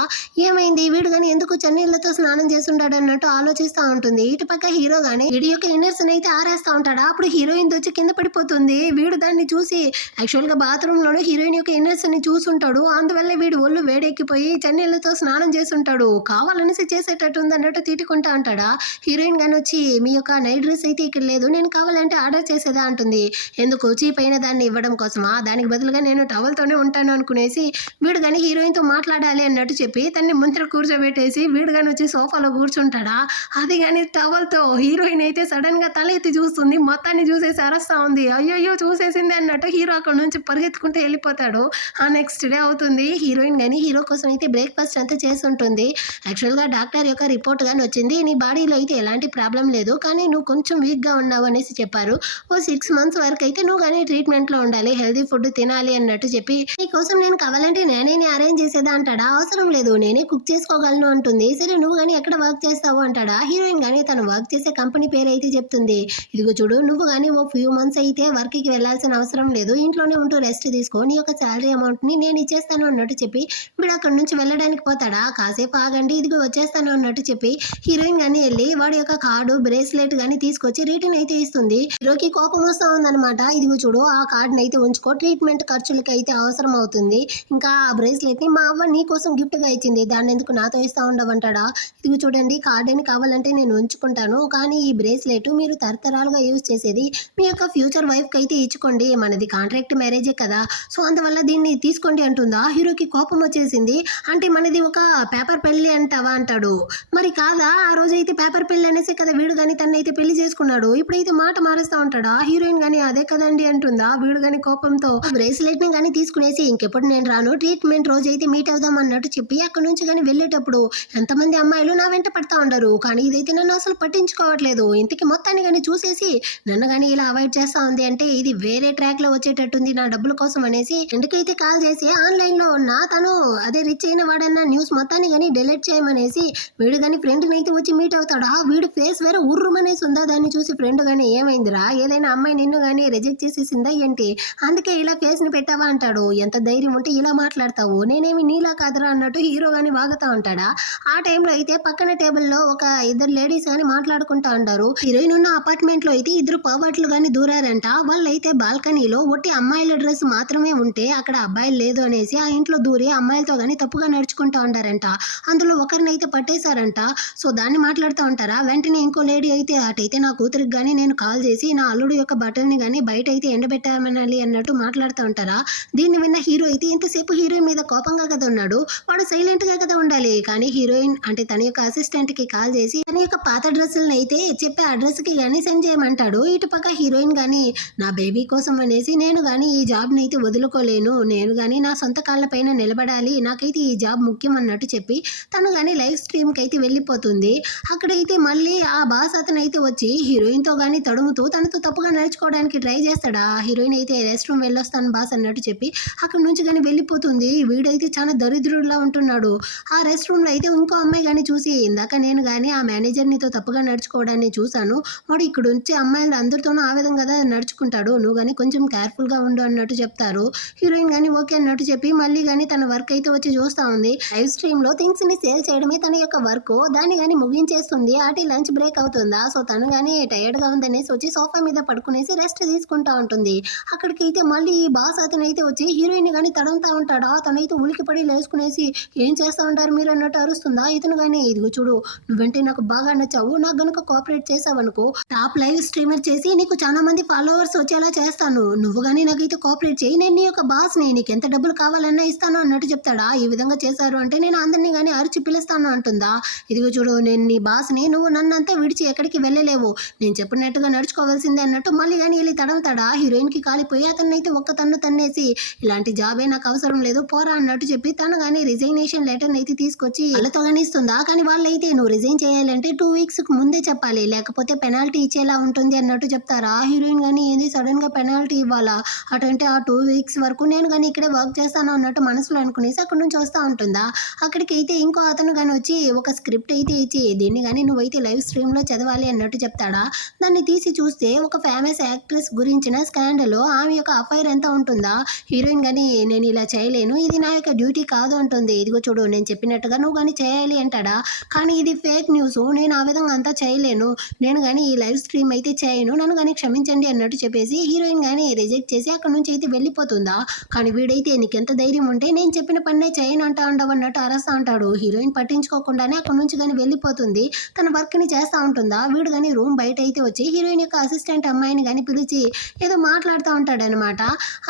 ఏమైంది వీడు కానీ ఎందుకు చన్నీళ్లతో స్నానం చేసి ఉంటాడు అన్నట్టు ఆలోచిస్తూ ఉంటుంది. ఇటు పక్క హీరో కానీ వీడి యొక్క ఇన్నర్స్ అయితే ఆరేస్తా ఉంటాడా. అప్పుడు హీరోయిన్ వచ్చి కింద పడిపోతుంది. వీడు దాన్ని చూసి యాక్చువల్ గా బాత్రూమ్ లోనే హీరోయిన్ యొక్క ఇన్నర్స్ ని చూసుంటాడు. అందువల్ల వీడు ఒళ్ళు వేడెక్కిపోయి చన్నీళ్లతో స్నానం చేసుంటాడు, కావాలనేసి చేసేటట్టు ఉంది అన్నట్టు తిట్టుకుంటా అంటాడా. హీరోయిన్ గాని వచ్చి మీ యొక్క నైట్ డ్రెస్ అయితే ఇక్కడ లేదు, నేను కావాలంటే ఆర్డర్ చేసేదా అంటుంది. ఎందుకు చీప్ అయిన దాన్ని ఇవ్వడం కోసమా, దానికి బదులుగా నేను టవల్ తోనే ఉంటాను అనుకునేసి వీడు కానీ హీరోయిన్ తో మాట్లాడాలి అన్నట్టు చెప్పి తన్ని ముందర కూర్చోబెట్టేసి వీడు కానీ వచ్చి సోఫాలో కూర్చుంటాడా. అది కానీ టవల్ తో హీరోయిన్ అయితే సడన్ గా తల ఎత్తి చూస్తుంది, మొత్తాన్ని చూసేసి అరస్తా ఉంది. అయ్యో చూసేసింది అన్నట్టు హీరో అక్కడ నుంచి పరిగెత్తుకుంటూ వెళ్ళిపోతాడు. ఆ నెక్స్ట్ డే అవుతుంది. హీరోయిన్ కానీ హీరో కోసం అయితే బ్రేక్ఫాస్ట్ అంతా చేసి ఉంటుంది. యాక్చువల్గా డాక్టర్ యొక్క రిపోర్ట్ కానీ వచ్చింది, నీ బాడీలో అయితే ఎలాంటి ప్రాబ్లం లేదు, కానీ నువ్వు కొంచెం వీక్గా ఉన్నావు అనేసి చెప్పారు. ఓ 6 months వరకు అయితే నువ్వు కానీ ట్రీట్మెంట్లో ఉండాలి, హెల్తీ ఫుడ్ తినాలి అన్నట్టు చెప్పి నీకోసం నేను కావాలంటే నేనే అరేంజ్ చేసేదా అంటాడా. అవసరం లేదు నేనే కుక్ చేసుకోగలను అంటుంది. సరే నువ్వు కానీ ఎక్కడ వర్క్ చేస్తావు అంటాడా. హీరోయిన్ కానీ తను వర్క్ చేసే కంపెనీ పేరు అయితే చెప్తుంది. ఇదిగో చూడు నువ్వు కానీ ఓ ఫ్యూ మంత్స్ అయితే వర్క్కి వెళ్ళాల్సిన అవసరం లేదు, ఇంట్లోనే ఉంటూ రెస్ట్ తీసుకో, నీ యొక్క శాలరీ అమౌంట్ని నేను ఇచ్చేస్తాను అన్నట్టు చెప్పి వీడు అక్కడ నుంచి వెళ్ళడానికి పోతాడా. కాసేపు ఆగండి ఇదిగో వచ్చేస్తాను అన్నట్టు చెప్పి హీరోయిన్ కానీ వెళ్ళి వాడి యొక్క కార్డు బ్రేస్లెట్ కానీ తీసుకొచ్చి రిటర్న్ అయితే ఇస్తుంది. హీరోకి కోపం వస్తూ ఉందన్నమాట. ఇదిగో చూడు ఆ కార్డుని అయితే ఉంచుకో, ట్రీట్మెంట్ ఖర్చులకి అయితే అవసరం అవుతుంది, ఇంకా ఆ బ్రేస్లెట్ ని మా అవ్వ నీ కోసం గిఫ్ట్ గా ఇచ్చింది, దాన్ని ఎందుకు నాతో ఇస్తా ఉండవంటాడా. ఇదిగో చూడండి కార్డుని కావాలంటే నేను ఉంచుకుంటాను, కానీ ఈ బ్రేస్లెట్ మీరు తరతరాలుగా యూజ్ చేసేది మీ యొక్క ఫ్యూచర్ వైఫ్ కి అయితే ఇచ్చుకోండి, మనది కాంట్రాక్ట్ మ్యారేజే కదా, సో అందువల్ల దీన్ని తీసుకోండి అంటుందా. హీరోకి కోపం వచ్చేసింది. అంటే మనది ఒక పేపర్ పెళ్లి అంటావా అంటాడు. మరి కాదా, ఆ రోజు అయితే పేపర్ పెళ్లి అనేసి కదా వీడు కానీ తనైతే పెళ్లి చేసుకున్నాడు, ఇప్పుడైతే మాట మారుస్తా ఉంటాడా. హీరోయిన్ కానీ అదే కదండి అంటుందా. వీడు కానీ కోపంతో బ్రేస్లెట్ ని కానీ తీసుకునేసి ఇంకెప్పుడు నేను రాను, ట్రీట్మెంట్ రోజు అయితే మీట్ అవుదాం అన్నట్టు చెప్పి అక్కడ నుంచి కానీ వెళ్ళేటప్పుడు ఎంతమంది అమ్మాయిలు నా వెంట పడతా ఉండరు, కానీ ఇదైతే నన్ను అసలు పట్టించుకోవట్లేదు, ఇంతకి మొత్తాన్ని కానీ చూసేసి నన్ను కానీ ఇలా అవాయిడ్ చేస్తా ఉంది, అంటే ఇది వేరే ట్రాక్ లో వచ్చేటట్టుంది నా డబ్బుల కోసం అనేసి ఎందుకైతే కాల్ చేసి ఆన్లైన్ లో ఉన్న తను అదే రిచ్ అయిన వాడన్న న్యూస్ మొత్తాన్ని కానీ డిలీట్ చేయమనేసి వీడు కానీ ఫ్రెండ్ని అయితే వచ్చి మీట్ అవుతాడా, వీడు ఫేస్ వేరే ఉర్రుమనేసి ఉందా, దాన్ని చూసి ఫ్రెండ్ కానీ ఏమైందిరా, ఏదైనా అమ్మాయి నిన్ను కానీ రిజెక్ట్ చేసేసిందా ఏంటి, అందుకే ఇలా ఫేస్ని పెట్టావా అంటాడు. ఎంత ధైర్యం ఉంటే ఇలా మాట్లాడతావు, నేనేమి నీలా కాదురా అన్నట్టు హీరో కానీ వాగుతా ఉంటాడా. ఆ టైంలో అయితే పక్కన టేబుల్లో ఒక ఇద్దరు లేడీస్ కానీ మాట్లాడుకుంటా ఉంటారు. హీరోయిన్ ఉన్న అపార్ట్మెంట్ లో అయితే ఇద్దరు పవర్ట్లు కానీ దూరారంట. వాళ్ళైతే బాల్కనీలో ఒట్టి అమ్మాయిల డ్రెస్ మాత్రమే ఉంటే అక్కడ అబ్బాయిలు లేదు అనేసి ఆ ఇంట్లో దూరి అమ్మాయిలతో కానీ తప్పుగా నడుచుకుంటా ఉంటారంట. అందులో ఒకరినైతే పట్టేశారంట. సో దాన్ని మాట్లాడుతూ ఉంటారా. వెంటనే ఇంకో లేడీ అయితే అటైతే నా కూతురికి కానీ నేను కాల్ చేసి నా అల్లుడు యొక్క బట్టల్ని కానీ బయట అయితే ఎండబెట్టామనాలి అన్నట్టు మాట్లాడుతూ ఉంటారా. దీన్ని విన్న హీరో అయితే ఇంతసేపు హీరోయిన్ మీద కోపంగా కదా ఉన్నాడు, వాడు సైలెంట్ గా కదా ఉండాలి. కానీ హీరోయిన్ అంటే తన యొక్క అసిస్టెంట్ కి కాల్ చేసి తన యొక్క పాత డ్రెస్సులను అయితే చెప్పే అడ్రస్ కి కానీ సెండ్ చేయమంటాడు. ఇటు పక్క హీరోయిన్ కానీ నా బేబీ కోసం అనేసి నేను కానీ ఈ జాబ్ని అయితే వదులుకోలేను, నేను కానీ నా సొంత కాళ్ళపైన నిలబడాలి, నాకైతే ఈ జాబ్ ముఖ్యం అన్నట్టు చెప్పి తను కానీ లైవ్ స్ట్రీమ్కి అయితే వెళ్ళిపోతుంది. అక్కడైతే మళ్ళీ ఆ బాస్ అతను అయితే వచ్చి హీరోయిన్తో కానీ తడుముతూ తనతో తప్పుగా నడుచుకోవడానికి ట్రై చేస్తాడా. హీరోయిన్ అయితే రెస్ట్ రూమ్ వెళ్ళొస్తాను బాస్ అన్నట్టు చెప్పి అక్కడ నుంచి కానీ వెళ్ళిపోతుంది. వీడైతే చాలా దరిద్రుడిలా ఉంటున్నాడు. ఆ రెస్ట్ రూమ్లో అయితే ఇంకో అమ్మాయి కానీ చూసి ఇందాక నేను కానీ ఆ మేనేజర్ నీతో తప్పుగా నడుచుకోవడాన్ని చూశాను, వాడు ఇక్కడ వచ్చే అమ్మాయిలు అందరితోనూ ఆ విధంగా కదా నడుచుకుంటాడు, నువ్వు కానీ కొంచెం కేర్ఫుల్గా ఉండు అన్నట్టు చెప్తారు. హీరోయిన్ కానీ ఓకే అన్నట్టు చెప్పి మళ్ళీ కానీ తన వర్క్ అయితే వచ్చి చూస్తూ ఉంది. లైవ్ స్ట్రీమ్లో థింగ్స్ని సేల్ చేయడమే తన యొక్క వర్క్, దాన్ని కానీ ముగించేస్తుంది. అటు లంచ్ బ్రేక్ అవుతుందా. సో తను కానీ టైర్డ్గా ఉందనేసి వచ్చి సోఫా మీద పడుకునేసి రెస్ట్ తీసుకుంటా ఉంటుంది. అక్కడికి అయితే మళ్ళీ ఈ బాస్ అతను అయితే వచ్చి హీరోయిన్ కానీ తడుముతా ఉంటాడా. తనైతే ఉలికిపడి లేసుకునేసి ఏం చేస్తూ ఉంటారు మీరు అన్నట్టు అరుస్తుందా. ఇతను కానీ ఇదిగో చూడు, నువ్వంటే నాకు బాగా నచ్చావు, నాకు గనుక కోఆపరేట్ చేసావనుకో టాప్ లైవ్ స్ట్రీమర్ చేసి నీకు చాలా మంది ఫాలోవర్స్ వచ్చేలా చేస్తాను, నువ్వు కానీ నాకైతే కోఆపరేట్ చేయి, నేను నీ యొక్క బాస్ని, నీకు ఎంత డబ్బులు కావాలన్నా ఇస్తాను అన్నట్టు చెప్తాడా. ఈ విధంగా చేశారు అంటే నేను అందరినీ కానీ అరిచి పిలుస్తాను అంటుందా. ఇదిగో చూడు, నేను నీ బాస్ని, నువ్వు నన్నంతా విడిచి ఎక్కడికి వెళ్ళలేవు, నేను చెప్పినట్టుగా నడుచుకోవాల్సిందే అన్నట్టు మళ్ళీ కానీ వెళ్ళి తడవుతాడా. హీరోయిన్కి కాలిపోయి అతన్ని అయితే ఒక్క తన్ను తన్నేసి ఇలాంటి జాబే నాకు అవసరం లేదు పోరా అన్నట్టు చెప్పి తను కానీ రిజైనేషన్ లెటర్ అయితే తీసుకొచ్చి వాళ్ళతో కానీ ఇస్తుందా. కానీ వాళ్ళైతే నువ్వు రిజైన్ చేయాలంటే 2 weeks ముందే చెప్పాలి, లేకపోతే పెనాల్టీ ఇచ్చేలా ఉంటుంది అన్నట్టు చెప్తారా. హీరోయిన్ కానీ ఏంది సడన్ గా పెనాల్టీ ఇవ్వాలా, అటంటే ఆ 2 weeks వరకు నేను కానీ ఇక్కడే వర్క్ చేస్తాను అన్నట్టు మనసులో అనుకునేసి అక్కడ నుంచి వస్తూ ఉంటుందా. అక్కడికి అయితే ఇంకో అతను కానీ వచ్చి ఒక స్క్రిప్ట్ అయితే ఇచ్చి దీన్ని కానీ నువ్వైతే లైవ్ స్ట్రీమ్లో చదవాలి అన్నట్టు చెప్తాడా. దాన్ని తీసి చూస్తే ఒక ఫేమస్ యాక్ట్రెస్ గురించిన స్కాండల్, ఆమె యొక్క అఫైర్ ఎంత ఉంటుందా. హీరోయిన్ కానీ నేను ఇలా చేయలేను, ఇది నా యొక్క డ్యూటీ కాదు అంటుంది. ఇదిగో చూడు, నేను చెప్పినట్టుగా నువ్వు కానీ చేయాలి అంటాడా. కానీ ఇది ఫేక్ న్యూస్, నేను ఆ విధంగా అంతా చేయలేను, నేను కానీ ఈ లైవ్ స్ట్రీమ్ అయితే చేయను, నన్ను కానీ క్షమించండి అన్నట్టు చెప్పేసి హీరోయిన్ కానీ రిజెక్ట్ చేసి అక్కడ నుంచి అయితే వెళ్ళిపోతుందా. కానీ వీడైతే నీకెంత ధైర్యం ఉంటే నేను చెప్పిన పన్నే చేయను అంటా ఉండవు అన్నట్టు అరస్తా ఉంటాడు. హీరోయిన్ పట్టించుకోకుండానే అక్కడ నుంచి కానీ వెళ్ళిపోతుంది, తన వర్క్ని చేస్తూ ఉంటుందా. వీడు కానీ రూమ్ బయట అయితే వచ్చి హీరోయిన్ యొక్క అసిస్టెంట్ అమ్మాయిని కానీ పిలిచి ఏదో మాట్లాడుతూ ఉంటాడనమాట.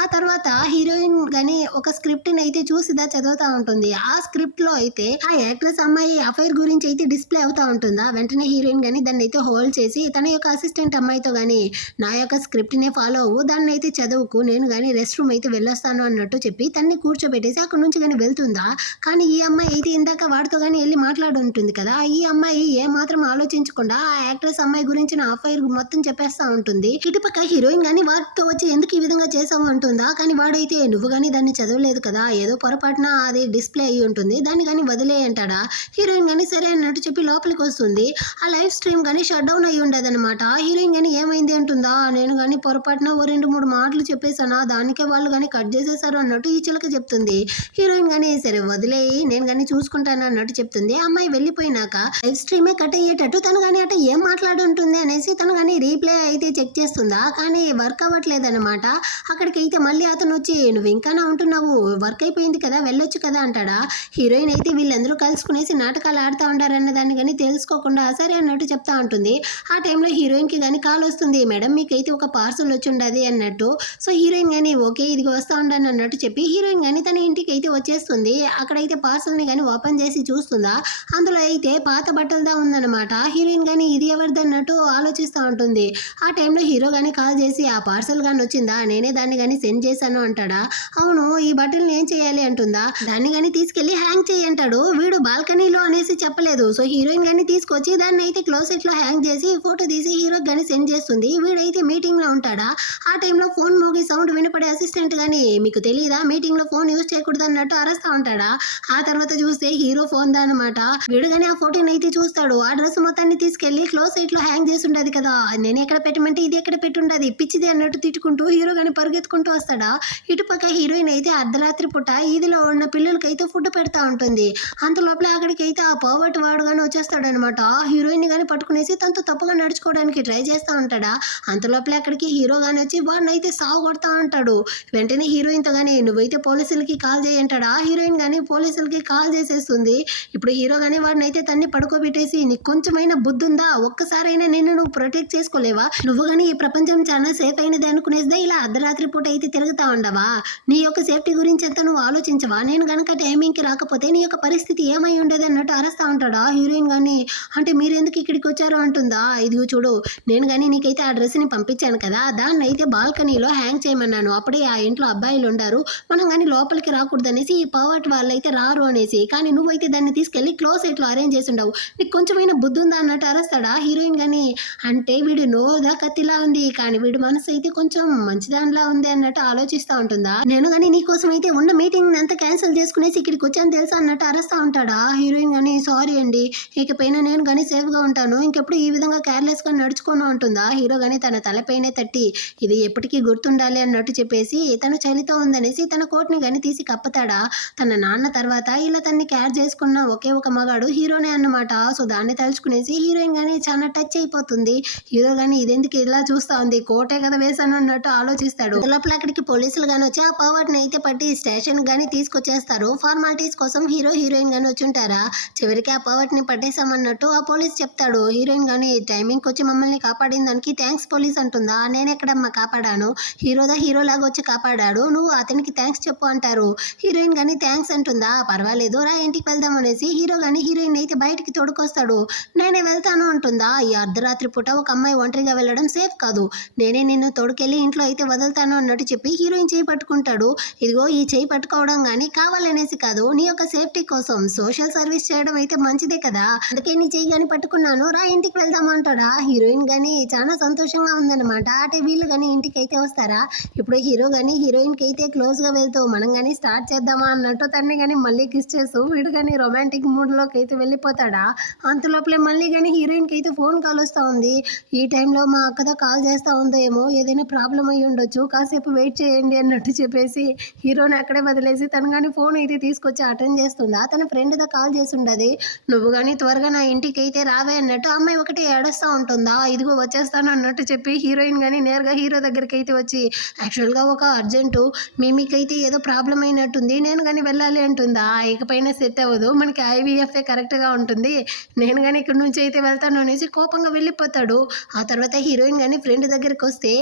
ఆ తర్వాత హీరోయిన్ కానీ ఒక స్క్రిప్ట్ని అయితే చూసిదా చదువుతూ ఉంటుంది. ఆ స్క్రిప్ట్లో అయితే ఆ యాక్ట్రెస్ అమ్మాయి అఫైర్ గురించి అయితే డిస్ప్లే అవుతూ ఉంటుందా. వెంటనే హీరోయిన్ కానీ దాన్ని అయితే హోల్డ్ చేసి తన యొక్క అసిస్టెంట్ అమ్మాయితో కానీ నా యొక్క స్క్రిప్ట్నే ఫాలో అవ్వు, దాన్ని అయితే చదువుకు, నేను కానీ రెస్ట్ రూమ్ అయితే వెళ్ళొస్తాను అన్నట్టు చెప్పి తన్ని కూర్చోబెట్టేసి అక్కడ నుంచి కానీ వెళ్తుందా. కానీ ఈ అమ్మాయి అయితే ఇందాక వాడితో కానీ వెళ్ళి మాట్లాడి ఉంటుంది కదా, ఈ అమ్మాయి ఏ మాత్రం ఆలోచించకుండా ఆ యాక్ట్రెస్ అమ్మాయి గురించిన అఫైర్ మొత్తం చెప్పేస్తా ఉంటుంది. ఇటుపక్క హీరోయిన్ కానీ వాడితో వచ్చి ఎందుకు ఈ విధంగా చేసావు అంటుందా. కానీ వాడైతే నువ్వు కానీ దాన్ని చదవలేదు కదా, ఏదో పొరపాటున అది డిస్ప్లే అయ్యి ఉంటుంది, దాన్ని కానీ వదిలే అంటాడా. హీరోయిన్ కానీ సరే అన్నట్టు చెప్పి లోపలికి వస్తుంది. ఆ లైవ్ స్ట్రీమ్ కానీ షట్ డౌన్ అయ్యి ఉండదన్నమాట. హీరోయిన్ కానీ ఏమైంది అంటుందా. నేను కానీ పొరపాటున ఓ 2-3 మాటలు చెప్పేసానా, దానికే వాళ్ళు కానీ కట్ చేసేసారు అన్నట్టు ఈ చిలక చెప్తుంది. హీరోయిన్ కానీ సరే వదిలేయి, నేను కానీ చూసుకుంటాను అన్నట్టు చెప్తుంది. అమ్మాయి వెళ్ళిపోయినాక లైవ్ స్ట్రీమే కట్ అయ్యేటట్టు తను కానీ అట ఏం మాట్లాడుంటుంది అనేసి తను కానీ రీప్లే అయితే చెక్ చేస్తుందా. కానీ వర్క్ అవ్వట్లేదు అనమాట. అక్కడికి అయితే మళ్ళీ అతను వచ్చి నువ్వు ఇంకానా ఉంటున్నావు, వర్క్ అయిపోయింది కదా వెళ్ళొచ్చు కదా అంటాడా. హీరోయిన్ అయితే వీళ్ళందరూ కలుసుకునేసి నాటకాలు ఆడుతూ ఉంటారన్న దాన్ని కానీ తెలుసుకోకుండా సరే అన్నట్టు చెప్తా ఉంటుంది. ఆ టైంలో హీరోయిన్కి కానీ కాల్ వస్తుంది, మేడం మీకైతే ఒక పార్సల్ వచ్చి ఉండదు అన్నట్టు. సో హీరోయిన్ కానీ ఓకే ఇది వస్తూ ఉండను అన్నట్టు చెప్పి హీరోయిన్ కానీ తన ఇంటికి అయితే వచ్చేస్తుంది. అక్కడైతే పార్సల్ని కానీ ఓపెన్ చేసి చూస్తుందా. అందులో అయితే పాత బట్టలదా ఉందన్నమాట. హీరోయిన్ కానీ ఇది ఎవరిది అన్నట్టు ఆలోచిస్తూ ఉంటుంది. ఆ టైంలో హీరో కానీ కాల్ చేసి ఆ పార్సల్ కానీ వచ్చిందా, నేనే దాన్ని కానీ సెండ్ చేశాను అంటాడా. అవును ఈ బట్టల్ని ఏం చేయాలి అంటుందా. దాన్ని కానీ తీసుకెళ్లి హ్యాంగ్ చేయి అంటాడు. వీడు బాల్కనీలో అనేసి చెప్పలేదు. సో హీరోయిన్ కానీ తీసుకొచ్చి దాన్ని అయితే క్లోసెట్ లో హ్యాంగ్ చేసి ఫోటో తీసి హీరోకి కానీ సెండ్ చేస్తుంది. వీడైతే మీటింగ్ లో ఉంటాడా. ఆ టైంలో ఫోన్ మోగి సౌండ్ వినపడే అసిస్టెంట్ కానీ మీకు తెలియదా మీటింగ్ లో ఫోన్ యూజ్ చేయకూడదు అన్నట్టు అరస్తా ఉంటాడా. ఆ తర్వాత చూస్తే హీరో ఫోన్ దా అనమాట. వీడు కానీ ఆ ఫోటోని అయితే చూస్తాడు. ఆ డ్రెస్ మొత్తాన్ని తీసుకెళ్లి క్లోజ్ సైట్ లో హ్యాంగ్ చేసి ఉండదు కదా, నేను ఎక్కడ పెట్టమంటే ఇది ఎక్కడ పెట్టుండది, పిచ్చిది అన్నట్టు తిట్టుకుంటూ హీరో గాని పరిగెత్తుకుంటూ వస్తాడా. ఇటుపక్క హీరోయిన్ అయితే అర్ధరాత్రి పూట ఈదిలో ఉన్న పిల్లలకైతే ఫుడ్ పెడతా ఉంటుంది. అంత లోపల అక్కడికైతే ఆ పోవట్ వాడు గాని వచ్చేస్తాడనమాట. హీరోయిన్ గాని పట్టుకునేసి తనతో తప్పుగా నడుచుకోవడానికి ట్రై చేస్తా ఉంటాడా. అంత లోపల అక్కడికి హీరో గాని వచ్చి వాడిని అయితే సాగు కొడతా ఉంటాడు. వెంటనే హీరోయిన్ తో గానీ నువ్వైతే పోలీసులకి కాల్ చేయంటాడా. హీరోయిన్ గానీ పోలీసులకి కాల్ చేసేస్తుంది. ఇప్పుడు హీరో గానీ వాడిని అయితే తన్ని పడుకోబెట్టేసి నీకు కొంచెమైనా బుద్ధి ఉందా, ఒక్కసారైనా నిన్ను నువ్వు ప్రొటెక్ట్ చేసుకోలేవా, నువ్వు గానీ ఈ ప్రపంచం చాలా సేఫ్ అయినది అనుకునేదే ఇలా అర్ధరాత్రి పూట అయితే తిరుగుతా ఉండవా, నీ యొక్క సేఫ్టీ గురించి అంతా నువ్వు ఆలోచించవా, నేను గనక టైమింగ్కి రాకపోతే నీ యొక్క పరిస్థితి ఏమై ఉండేది అన్నట్టు అరుస్తా ఉంటాడా. హీరోయిన్ గానీ అంటే మీరెందుకు ఇక్కడికి వచ్చారు అంటుందా. ఇదిగో చూడు, నేను కానీ నీకైతే ఆ డ్రెస్ని పంపించాను కదా, దాన్ని అయితే బాల్కనీలో హ్యాంగ్ చేయమన్నాను. అప్పుడే ఆ ఇంట్లో అబ్బాయిలు ఉండారు, మనం కానీ లోపలికి రాకూడదనేసి ఈ పవర్ట్ వాళ్ళు అయితే రారు అనేసి, కానీ నువ్వైతే దాన్ని తీసుకెళ్లి క్లోజ్ సైట్లో అరేంజ్ చేసి ఉండవు, నీకు కొంచెమైనా బుద్ధి ఉందా అన్నట్టు అరుస్తాడా. హీరోయిన్ కానీ అంటే వీడు నోదా కత్తిలా ఉంది, కానీ వీడి మనసు అయితే కొంచెం మంచిదానిలా ఉంది అన్నట్టు ఆలోచిస్తూ ఉంటుందా. నేను కానీ నీకోసం అయితే ఉన్న మీటింగ్ అంతా క్యాన్సిల్ చేసుకునేసి ఇక్కడికి వచ్చాను తెలుసా అన్నట్టు అరుస్తూ ఉంటాడా. హీరోయిన్ కానీ సారీ అండి, ఇకపైన నేను కానీ సేఫ్గా ఉంటాను, ఇంకెప్పుడు ఈ విధంగా కేర్లెస్గా నడుచుకోను ఉంటుందా. హీరో కానీ తన తలపైనే తట్టి ఇది ఎప్పటికీ గుర్తుండాలి అన్నట్టు చెప్పేసి తను చలితో ఉందనేసి తన కోట్ని కానీ తీసి కప్పుతాడా. తన నాన్న తర్వాత ఇలా తన్ని కేర్ చేసుకున్న ఒకే ఒక మగాడు హీరోనే అన్నమాట. సో దాన్ని తలుచుకునేసి హీరోయిన్ కానీ చాలా టచ్ అయిపోతుంది. హీరో కానీ ఇదెందుకు ఇలా చూస్తా ఉంది, కోటే కదా వేసాను అన్నట్టు ఆలోచిస్తాడు. లోపల అక్కడికి పోలీసులు కానీ వచ్చి ఆ పవర్ని అయితే పట్టి స్టేషన్ గానీ తీసుకొచ్చేస్తారు. ఫార్మాలిటీస్ కోసం హీరో హీరోయిన్ గానీ వచ్చి ఉంటారా. చివరికి ఆ పవర్ని పట్టేసామన్నట్టు ఆ పోలీస్ చెప్తాడు. హీరోయిన్ గానీ టైమింగ్ వచ్చి మమ్మల్ని కాపాడిన దానికి థ్యాంక్స్ పోలీస్ అంటుందా. నేనెక్కడమ్మా కాపాడాను, హీరో లాగా వచ్చి కాపాడాడు, నువ్వు అతనికి థ్యాంక్స్ చెప్పు అంటారు. హీరోయిన్ గానీ థ్యాంక్స్ అంటుందా. పర్వాలేదు రా ఇంటికి వెళ్దాం అనేసి హీరో గానీ హీరోయిన్ అయితే బయటికి తోడుకొస్తాడు. నేనే వెళ్తాను అంటుందా. ఈ అర్ధరాత్రి పూట ఒక అమ్మాయి ఒంటరిగా వెళ్ళడం సేఫ్ కాదు, నేనే నిన్ను తోడుకెళ్ళి ఇంట్లో అయితే వదులుతాను అన్నట్టు చెప్పి హీరోయిన్ చేయి పట్టుకుంటాడు. ఇదిగో ఈ చేయి పట్టుకోవడం కానీ కావాలనేసి కాదు, నీ యొక్క సేఫ్టీ కోసం సోషల్ సర్వీస్ చేయడం అయితే మంచిదే కదా, అందుకే నీ చేయి కానీ పట్టుకున్నాను, రా ఇంటికి వెళ్దాం అంటాడా. హీరోయిన్ కానీ చాలా సంతోషంగా ఉందన్నమాట. అంటే వీళ్ళు కానీ ఇంటికి అయితే వస్తారా. ఇప్పుడు హీరో కానీ హీరోయిన్కి అయితే క్లోజ్గా వెళ్తూ మనం కానీ స్టార్ట్ చేద్దామా అన్నట్టు తన్ని కానీ మళ్ళీ కిస్ చేస్తూ వీడు కానీ రొమాంటిక్ మూడ్లోకి అయితే వెళ్ళిపోతాడా. అంతలోపలే మళ్ళీ కానీ హీరోయిన్కి అయితే ఫోన్ కాల్ వస్తూ ఉంది. ఈ టైంలో మా అక్కతో కాల్ చేస్తూ ఉందో ఏమో, ఏదైనా ప్రాబ్లం అయ్యి ఉండొచ్చు, కాసేపు వెయిట్ చేయండి అన్నట్టు చెప్పేసి హీరోని అక్కడే వదిలేసి తను కానీ ఫోన్ అయితే తీసుకొచ్చి అటెండ్ చేస్తుందా. తన ఫ్రెండ్తో కాల్ చేసి ఉండదు. నువ్వు కానీ త్వరగా నా ఇంటికి అయితే రావే అన్నట్టు అమ్మాయి ఒకటి ఏడుస్తూ ఉంటుందా. ఇదిగో వచ్చేస్తాను అన్నట్టు చెప్పి హీరోయిన్ కానీ నేరుగా హీరో దగ్గరికి అయితే వచ్చి యాక్చువల్గా ఒక అర్జెంటు మీకైతే ఏదో ప్రాబ్లం అయినట్టుంది, నేను కానీ వెళ్ళాలి అంటుందా. ఇకపైన సెట్ అవ్వదు, మనకి ఐవీఎఫ్ఏ కరెక్ట్గా ఉంటుంది, నేను కానీ ఇక్కడ నుంచి అయితే వెళ్తాను అనేసి కోపంగా వెళ్ళిపోతాడు. ఆ తర్వాత హీరోయిన్ కానీ ఫ్రెండ్ దగ్గరికి వస్తే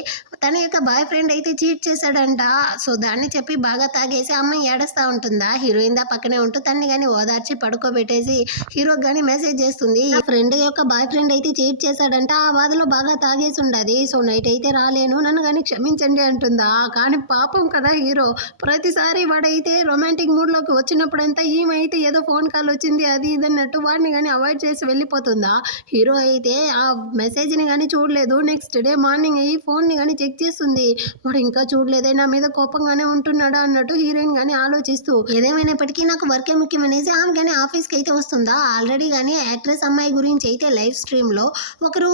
తన యొక్క బాయ్ ఫ్రెండ్ అయితే చీట్ చేశాడంట. సో దాన్ని చెప్పి బాగా తాగేసి అమ్మాయి ఏడుస్తూ ఉంటుందా. హీరోయిన్ దా పక్కనే ఉంటూ తన్ని కానీ ఓదార్చి పడుకోబెట్టేసి హీరోకి కానీ మెసేజ్ చేస్తుంది. ఈ ఫ్రెండ్ యొక్క బాయ్ ఫ్రెండ్ అయితే చీట్ చేశాడంట, ఆ బాధలో బాగా తాగేసి ఉండదు, సో నైట్ అయితే రాలేను, నన్ను కానీ క్షమించండి అంటుందా. కానీ పాపం కదా హీరో, ప్రతిసారి వాడైతే రొమాంటిక్ మూడ్లోకి వచ్చినప్పుడంతా ఈమెయితే ఏదో ఫోన్ కాల్ వచ్చింది అది ఇది అన్నట్టు వాడిని కానీ అవాయిడ్ చేసి వెళ్ళిపోతుందా. హీరో అయితే ఆ మెసేజ్ని కానీ చూడలేదు. నెక్స్ట్ డే మార్నింగ్ అయ్యి ఫోన్ని కానీ చెక్ చేస్తుంది. వాడు ఇంకా చూడలేదే, నా మీద కోపంగానే ఉంటున్నాడా అన్నట్టు హీరోయిన్ కానీ ఆలోచిస్తూ ఏదేమైనప్పటికీ నాకు వర్కే ముఖ్యం అనేసి ఆమె కానీ ఆఫీస్కి అయితే వస్తుందా. ఆల్రెడీ కానీ యాక్ట్రెస్ అమ్మాయి గురించి అయితే లైవ్ స్ట్రీమ్లో ఒకరు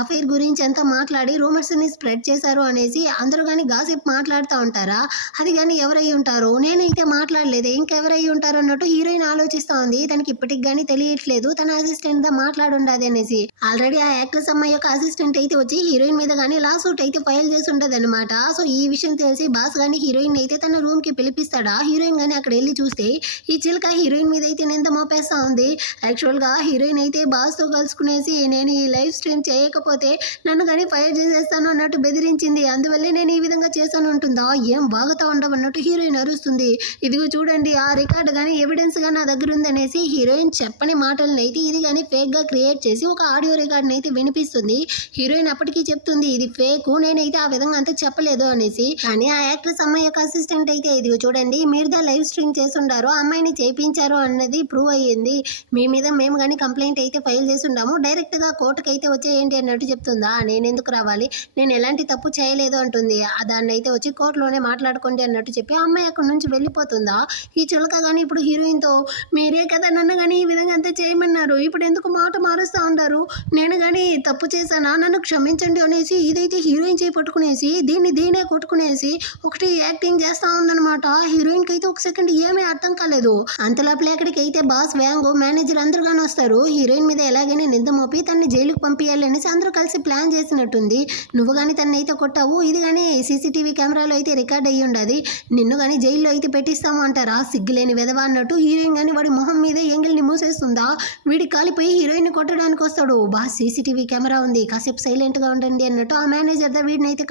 అఫైర్ గురించి అంతా మాట్లాడి రూమర్స్ని స్ప్రెడ్ చేశారు అనేసి అందరూ కానీ గాసిప్ మాట్లాడుతూ ఉంటారా. అది కానీ ఎవరై ఉంటారు, నేనైతే మాట్లాడలేదు, ఇంకెవరై ఉంటారు అన్నట్టు హీరోయిన్ ఆలోచిస్తూ ఉంది. తనకి ఇప్పటికి కానీ తెలియట్లేదు తన అసిస్టెంట్ దా మాట్లాడుండదు అనేసి. ఆల్రెడీ ఆ యాక్ట్రెస్ అమ్మాయి యొక్క అసిస్టెంట్ అయితే వచ్చి హీరోయిన్ మీద కానీ లా సూట్ అయితే ఫైల్ చేసి ఉండదు అనమాట. సో ఈ విషయం తెలిసి బాస్ కానీ హీరోయిన్ అయితే తన రూమ్ కి పిలిపిస్తాడా. హీరోయిన్ కానీ అక్కడ వెళ్ళి చూస్తే ఈ చిలుక హీరోయిన్ మీద అయితే నింద మోపేస్తా ఉంది. యాక్చువల్గా హీరోయిన్ అయితే బాస్ తో కలుసుకునేసి నేను ఈ లైవ్ స్ట్రీమ్ చేయకపోతే నన్ను కానీ ఫైర్ చేసేస్తాను అన్నట్టు బెదిరించింది, అందువల్లే నేను ఈ విధంగా చేశాను అంటుందా. ఏం బాగుతా ఉండవన్నట్టు హీరోయిన్ అరుస్తుంది. ఇదిగో చూడండి ఆ రికార్డు కానీ ఎవిడెన్స్ గా నా దగ్గర ఉందనేసి హీరోయిన్ చెప్పని మాటలను అయితే ఇది కానీ ఫేక్ గా క్రియేట్ చేసి ఒక ఆడియో రికార్డుని అయితే వినిపిస్తుంది. హీరోయిన్ అప్పటికీ చెప్తుంది ఇది ఫేక్, నేనైతే ఆ విధంగా అంతా చెప్పలేదు అనేసి. కానీ ఆ యాక్ట్రెస్ అమ్మాయి యొక్క అసిస్టెంట్ అయితే ఇదిగో చూడండి మీరు దా లైవ్ స్ట్రీమ్ చేస్తుండారు, అమ్మాయిని చేయించారు అన్నది ప్రూవ్ అయ్యింది, మీ మీద మేము కానీ కంప్లైంట్ అయితే ఫైల్ చేసి ఉండాము, డైరెక్ట్ గా కోర్టుకి అయితే వచ్చేయండి అన్నట్టు చెప్తుందా. నేను ఎందుకు రావాలి, నేను ఎలాంటి తప్పు చేయలేదు అంటుంది. దాన్ని అయితే వచ్చి కోర్టులోనే మాట్లాడుకోండి అన్నట్టు చెప్పి ఆ అమ్మాయి అక్కడ నుంచి వెళ్ళిపోతుందా. ఈ చిలక కానీ ఇప్పుడు హీరోయిన్తో మీరే కదా నన్ను కానీ ఈ విధంగా అంతా చేయమన్నారు, ఇప్పుడు ఎందుకు మాట మారుస్తూ ఉంటారు, నేను కానీ తప్పు చేశానా, నన్ను క్షమించండి అనేసి ఇదైతే హీరోయిన్ చేయి పట్టుకునేసి దీనే కొట్టుకునేసి ఒకటి యాక్టింగ్ చేస్తూ ఉందన్నమాట. హీరోయిన్కి అయితే ఒక సెకండ్ ఏమీ అర్థం కాలేదు. అంతలోపల ఎక్కడికి అయితే బాస్ వ్యాంగ్ మేనేజర్ అందరూ కానీ వస్తారు. హీరోయిన్ మీద ఎలాగైనా నింద మోపి తన్ని జైలుకు పంపించాలి అనేసి అందరూ కలిసి ప్లాన్ చేసినట్టుంది. నువ్వు కానీ తన్ని అయితే కొట్టావు, ఇది కానీ సీసీటీవీ కెమెరాలో అయితే రికార్డ్ అయ్యి ఉండదు, నిన్ను కానీ జైల్లో అయితే పెట్టిస్తాము అంటారా, సిగ్గులేని విధవ అన్నట్టు హీరోయిన్ కానీ వాడి మొహం మీద ఎంగిల్ని మూసేస్తుందా. వీడి కాలిపోయి హీరోయిన్ కొట్టడానికి వస్తాడు. బాస్ సీసీటీవీ కెమెరా ఉంది, కాసేపు సైలెంట్గా ఉండండి అన్నట్టు ఆ మేనేజర్ వీడిని అయితే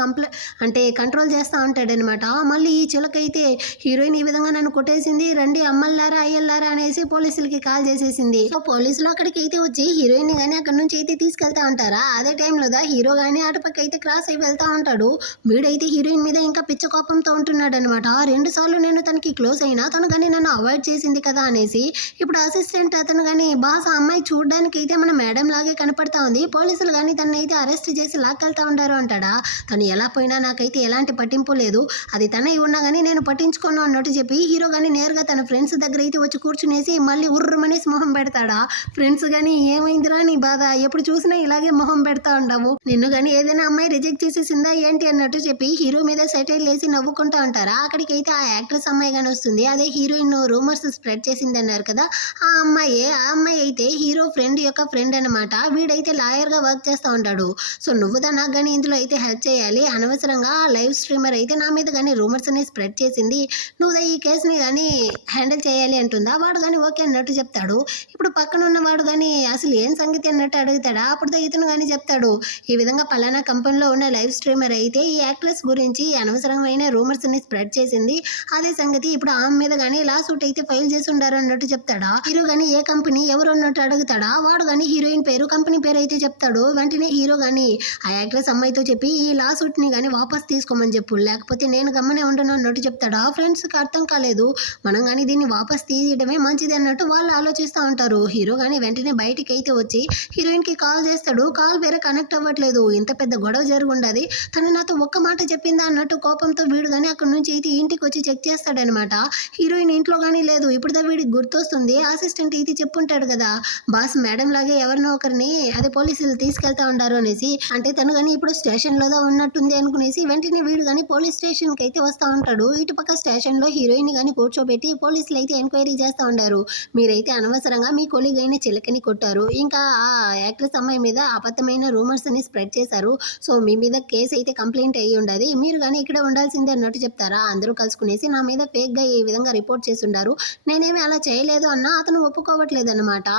కంట్రోల్ చేస్తూ ఉంటాడనమాట. మళ్ళీ ఈ చిలకైతే హీరోయిన్ ఈ విధంగా నన్ను కొట్టేసింది, రండి అమ్మల్లారా అయ్యల్లారా అనేసి పోలీసులకి కాల్ చేసేసింది. సో పోలీసులు అక్కడికి అయితే వచ్చి హీరోయిన్ కానీ అక్కడ నుంచి అయితే తీసుకెళ్తా ఉంటారా. అదే టైంలో హీరో కానీ అటుపక్క అయితే క్రాస్ అయి వెళ్తా ఉంటాడు. వీడైతే హీరోయిన్ మీద ఇంకా పిచ్చ కోపంతో ఉంటున్నాడు అనమాట. 2 సార్లు నేను తనకి క్లోజ్ అయినా తను కానీ నన్ను అవాయిడ్ చేసింది కదా అనేసి ఇప్పుడు అసిస్టెంట్ అతను కానీ బాస్ ఆ అమ్మాయి చూడడానికి అయితే మన మేడం లాగే కనపడతా ఉంది, పోలీసులు కానీ తను అయితే అరెస్ట్ చేసి లాక్కెళ్తా ఉంటారు అంటాడా. తను ఎలా పోయినా నాకైతే ఎలాంటి పట్టింపు లేదు, అది తనై ఉన్నా కానీ నేను పట్టించుకోను అన్నట్టు చెప్పి హీరో కానీ నేరుగా తన ఫ్రెండ్స్ దగ్గర అయితే వచ్చి కూర్చునేసి మళ్ళీ ఉర్రమనేసి మొహం పెడతాడా. ఫ్రెండ్స్ కానీ ఏమైందిరా నీ బాధ, ఎప్పుడు చూసినా ఇలాగే మొహం పెడతా ఉంటావు, నిన్ను కానీ ఏదైనా అమ్మాయి రిజెక్ట్ చేసేసిందా ఏంటి అన్నట్టు చెప్పి హీరో మీద సెటైల్ వేసి నవ్వుకుంటా ఉంటారా. అక్కడికి అయితే ఆ యాక్ట్రెస్ అమ్మాయి కానీ వస్తుంది. అదే హీరోయిన్ రూమర్స్ స్ప్రెడ్ చేసింది అన్నారు కదా, ఆ అమ్మాయి అయితే హీరో ఫ్రెండ్ యొక్క ఫ్రెండ్ అనమాట. వీడైతే లాయర్గా వర్క్ చేస్తూ ఉంటాడు. సో నువ్వు నాకు కానీ ఇందులో అయితే హెల్ప్ చేయాలి, అనవసరంగా లైవ్ స్ట్రీమర్ అయితే నా మీద కానీ రూమర్స్ అనేది స్ప్రెడ్ చేసింది, నువ్వు ఈ కేసుని కానీ హ్యాండిల్ చేయాలి అంటుందా. వాడు కానీ ఓకే అన్నట్టు చెప్తాడు. ఇప్పుడు పక్కన ఉన్నవాడు కానీ అసలు ఏం సంగతి అన్నట్టు అడుగుతాడా. అప్పుడు ఇతను కానీ చెప్తాడు, ఈ విధంగా పలానా కంపెనీలో ఉన్న లైవ్ స్ట్రీమర్ అయితే ఈ యాక్ట్రెస్ గురించి అనవసరమైన రూమర్స్ ని స్ప్రెడ్ చేసింది, అదే సంగతి ఇప్పుడు ఆమె మీద కానీ లా సూట్ అయితే ఫైల్ చేసి ఉండారు అన్నట్టు చెప్తాడా. హీరో కానీ ఏ కంపెనీ ఎవరు అన్నట్టు అడుగుతాడా. వాడు కానీ హీరోయిన్ పేరు కంపెనీ పేరు అయితే చెప్తాడు. వెంటనే హీరో కానీ ఆ యాక్ట్రెస్ అమ్మాయితో చెప్పి ఈ లా సూట్ ని కానీ వాపస్ తీసుకోమని చెప్పు, లేకపోతే నేను గమ్మనే ఉండను అన్నట్టు చెప్తాడా. ఫ్రెండ్స్కి అర్థం కాలేదు, మనం కానీ దీన్ని వాపస్ తీయడమే మంచిది అన్నట్టు వాళ్ళు ఆలోచిస్తూ ఉంటారు. హీరో కానీ వెంటనే బయటికి అయితే వచ్చి హీరోయిన్కి కాల్ చేస్తాడు. కాల్ వేరే కనెక్ట్ అవ్వట్లేదు, ఇంత పెద్ద గొడవ జరుగుండదు, తను నాతో ఒక్క మాట చెప్పిందా అన్నట్టు కోపంతో వీడు కానీ అక్కడ నుంచి అయితే ఇంటికి వచ్చి చెక్ చేస్తాడనమాట. హీరోయిన్ ఇంట్లో కానీ లేదు. ఇప్పుడు వీడికి గుర్తొస్తుంది, అసిస్టెంట్ ఇది చెప్పుంటాడు కదా బాస్ మేడం లాగే ఎవరినో ఒకరిని అదే పోలీసులు తీసుకెళ్తా ఉంటారు అనేసి, అంటే తను కానీ ఇప్పుడు స్టేషన్లో ఉన్నట్టుంది అనుకునేసి వెంటనే వీడు కానీ పోలీస్ స్టేషన్కి అయితే వస్తూ ఉంటాడు. ఇటుపక్క స్టేషన్లో హీరోయిన్ కానీ కూర్చోబెట్టి పోలీసులు అయితే ఎంక్వైరీ చేస్తూ ఉంటారు. మీరైతే అనవసరంగా మీ కొలీగ్ అయిన చిలకని కొట్టారు, ఇంకా ఆ యాక్ట్రెస్ అమ్మాయి మీద అబద్ధమైన రూమర్స్ అని స్ప్రెడ్ చేశారు, సో మీ మీద కేసు అయితే కంప్లైంట్ అయ్యి ఉండదు, మీరు కానీ ఇక్కడ ఉండాల్సిందే అన్నట్టు చెప్తారా. అందరూ కలుసుకునేసి నా మీద ఫేక్గా ఈ విధంగా రిపోర్ట్ చేసి ఉండారు, నేనేమి అలా చేయలేదు అన్న అతను ఒప్పుకోవట్లేదు అనమాట.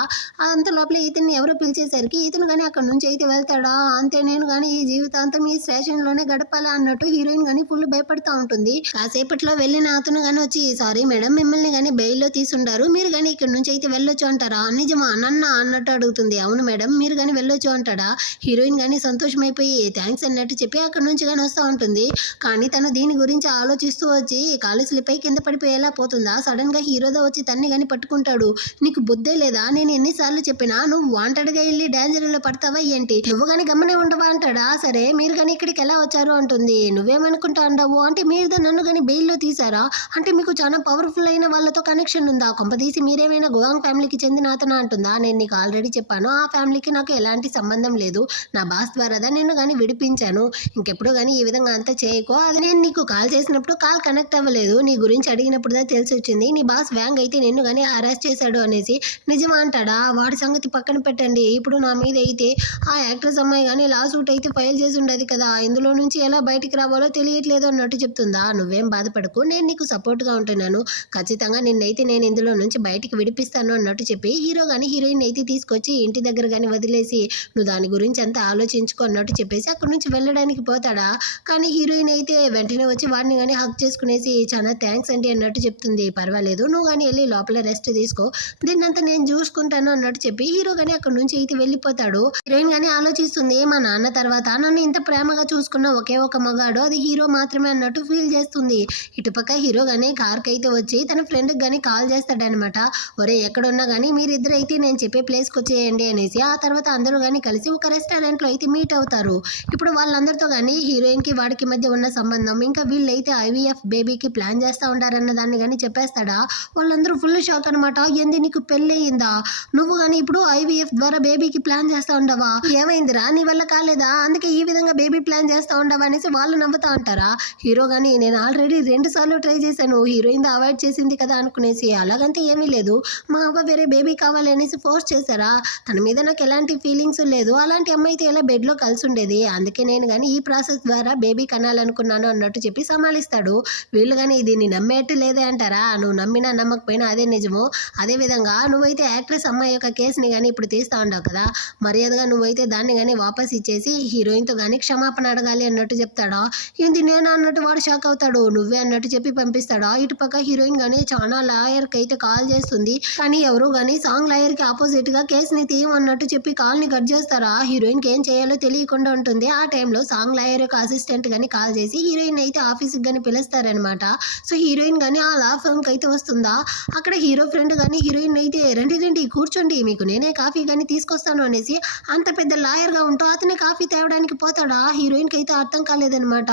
అంత లోపల ఇతన్ని ఎవరో పిలిచేసరికి ఇతను కానీ అక్కడ నుంచి అయితే వెళ్తాడా. అంతే, నేను కానీ ఈ జీవితాంతం ఈ స్టేషన్లోనే గడపాలా అన్నట్టు హీరోయిన్ కానీ ఫుల్ భయపడతా ఉంటుంది. కాసేపట్లో వెళ్ళిన అతను కానీ వచ్చి, సారీ మేడం మిమ్మల్ని కానీ బెయిల్లో తీసుండారు, మీరు కానీ ఇక్కడ నుంచి అయితే వెళ్ళొచ్చు అంటారా. నిజమా నన్న అన్నట్టు అడుగుతుంది. అవును మేడం మీరు కానీ వెళ్ళొచ్చు అంటాడా. హీరోయిన్ కానీ సంతోషమైపోయి థ్యాంక్స్ అన్నట్టు చెప్పి అక్కడ నుంచి కానీ వస్తూ ఉంటుంది. కానీ తను దీని గురించి ఆలోచిస్తూ వచ్చి కాలు స్లిప్ అయి కింద పడిపోయేలా పోతుందా. సడన్ గా హీరోదా వచ్చి తన్ని కానీ పట్టుకుంటాడు. నీకు బుద్ధే లేదా, నేను ఎన్నిసార్లు చెప్పినా నువ్వు వాంటెడ్గా వెళ్ళి డేంజర్ లో పడతావా ఏంటి, నువ్వు కానీ గమ్మనే ఉండవా అంటాడా. సరే మీరు కానీ ఇక్కడికి ఎలా వచ్చారు అంటుంది. నువ్వేమనుకుంటా అంటావు అంటే మీరు నన్ను కానీ బెయిల్లో తీసారా, అంటే మీకు చాలా పవర్ఫుల్ అయిన వాళ్ళతో కనెక్షన్ ఉందా, కొంపదీసి మీరేమైనా గోవాంగ్ ఫ్యామిలీకి చెందిన అతను అంటుందా. నేను నీకు ఆల్రెడీ చెప్పాను ఆ ఫ్యామిలీకి నాకు ఎలాంటి సంబంధం లేదు, నా బాస్ ద్వారా నిన్ను కానీ విడిపించాను, ఇంకెప్పుడు కానీ ఈ విధంగా అంతా చేయకో, అది నేను నీకు కాల్ చేసినప్పుడు కాల్ కనెక్ట్ అవ్వలేదు, నీ గురించి అడిగినప్పుడు తెలిసి వచ్చింది నీ బాస్ వ్యాంగ్ అయితే నిన్ను కానీ అరెస్ట్ చేశాడు అనేసి. నిజమా అంటాడా. వాడి సంగతి పక్కన పెట్టండి, ఇప్పుడు నా మీద అయితే ఆ యాక్ట్రెస్ అమ్మాయి కానీ లా సూట్ అయితే ఫైల్ చేసి ఉండదు కదా, ఇందులో నుంచి ఎలా బయటికి రావాలో తెలియట్లేదు అన్నట్టు చెప్తుందా. నువ్వేం బాధపడకు, నేను నీకు సపోర్ట్గా ఉంటున్నాను, ఖచ్చితంగా నిన్నైతే నేను ఇందులో నుంచి బయటికి విడిపిస్తాను అన్నట్టు చెప్పి హీరో కానీ హీరోయిన్ అయితే తీసుకొచ్చి ఇంటి దగ్గర కానీ వదిలేసి నువ్వు దాని గురించి అంతా ఆలోచించుకో అన్నట్టు చెప్పేసి అక్కడి నుంచి వెళ్ళడానికి పోతాడా. కానీ హీరోయిన్ అయితే వెంటనే వచ్చి వాడిని కానీ హక్ చేసుకునేసి చాలా థ్యాంక్స్ అండి అన్నట్టు చెప్తుంది. పర్వాలేదు నువ్వు కానీ వెళ్ళి లోపల రెస్ట్ తీసుకో, దీన్నంతా నేను చూసుకుంటాను అన్నట్టు చెప్పి హీరో కానీ అక్కడి నుంచి అయితే వెళ్ళిపోతాడు. హీరోయిన్ కానీ ఆలోచిస్తుంది, మా నాన్న తర్వాత నన్ను ఇంత ప్రేమగా చూసుకున్న ఒకే ఒక మగాడు అది హీరో మాత్రమే అన్నట్టు ఫీల్ చేస్తుంది. ఇటుపక్క హీరో కానీ కార్కి అయితే వచ్చి తన ఫ్రెండ్కి కానీ కాల్ చేస్తాడనమాట. ఒరే ఎక్కడున్నా కానీ మీరిద్దరు అయితే నేను చెప్పే ప్లేస్కి వచ్చేయండి అనేసి. ఆ తర్వాత అందరూ కానీ కలిసి ఒక రెస్టారెంట్లో అయితే మీట్ అవుతారు. ఇప్పుడు వాళ్ళందరితో కానీ హీరోయిన్కి వాడికి మధ్య ఉన్న సంబంధం, ఇంకా వీళ్ళైతే IVF బేబీకి ప్లాన్ చేస్తూ ఉంటారన్న దాన్ని కానీ చెప్పేస్తాడా. వాళ్ళందరూ ఫుల్ షాక్ అనమాట. ఏంది నీకు పెళ్ళయిందా? నువ్వు కానీ ఇప్పుడు ఐవీఎఫ్ ద్వారా బేబీకి ప్లాన్ చేస్తా ఉండవా? ఏమైందిరా నీ వల్ల కాలేదా? అందుకే ఈ విధంగా బేబీ ప్లాన్ చేస్తా ఉండవా అనేసి వాళ్ళు నవ్వుతా ఉంటారా. హీరో కానీ నేను ఆల్రెడీ 2 సార్లు ట్రై చేశాను, హీరోయిన్ అవాయిడ్ చేసింది కదా అనుకునేసి. అలాగంటే ఏమీ లేదు, మా అవ్వ వేరే బేబీ కావాలి అనేసి ఫోర్స్ చేశారా. తన మీద నాకు ఎలాంటి ఫీలింగ్స్ లేదు, అలాంటి అమ్మాయితో ఎలా బెడ్లో కలిసి ఉండేది. అందుకే నేను కానీ ఈ ప్రాసెస్ ద్వారా బేబీ కనాలనుకున్నాను అన్నట్టు చెప్పి సమాలిస్తాడు. వీళ్ళు కానీ దీన్ని నమ్మేట్టు లేదే అంటారా. నువ్వు నమ్మినా నమ్మకపోయినా అదే నిజము. అదేవిధంగా నువ్వైతే యాక్ట్రెస్ అమ్మాయి యొక్క కేసుని కానీ ఇప్పుడు తీస్తా ఉండవు కదా, మర్యాదగా నువ్వైతే దాన్ని కానీ వాపస్ ఇచ్చేసి హీరోయిన్తో కానీ క్షమాపణ అడగాలి అన్నట్టు చెప్తాడా. ఏంది నేను అన్నట్టు వాడు షాక్ అవుతాడు. నువ్వే అన్నట్టు చెప్పి పంపిస్తాడా. ఇటు పక్క హీరోయిన్ కానీ చాలా లాయర్కి అయితే కాల్ చేస్తుంది, కానీ ఎవరు కానీ సాంగ్ లాయర్కి ఆపోజిట్గా కేసుని తీయమన్నట్టు చెప్పి కాల్ని కట్ చేస్తారా. హీరోయిన్కి ఏం చేయాలో తెలియకుండా ఉంటుంది. ఆ టైంలో సాంగ్ లాయర్ యొక్క అసిస్టెంట్ కానీ కాల్ చేసి హీరోయిన్ అయితే ఆఫీస్కి కానీ పిలుస్తారనమాట. సో హీరోయిన్ కానీ ఆ లా ఫర్మ్కి అయితే వస్తుందా. అక్కడ హీరో ఫ్రెండ్ కానీ హీరోయిన్ అయితే రండి రండి కూర్చోండి, మీకు నేనే కాఫీ కానీ తీసుకొస్తాను అనేసి అంత పెద్ద లాయర్గా ఉంటూ అతనే కాఫీ తేవడానికి పోతాడా. హీరోయిన్కి అయితే అర్థం కాలేదనమాట,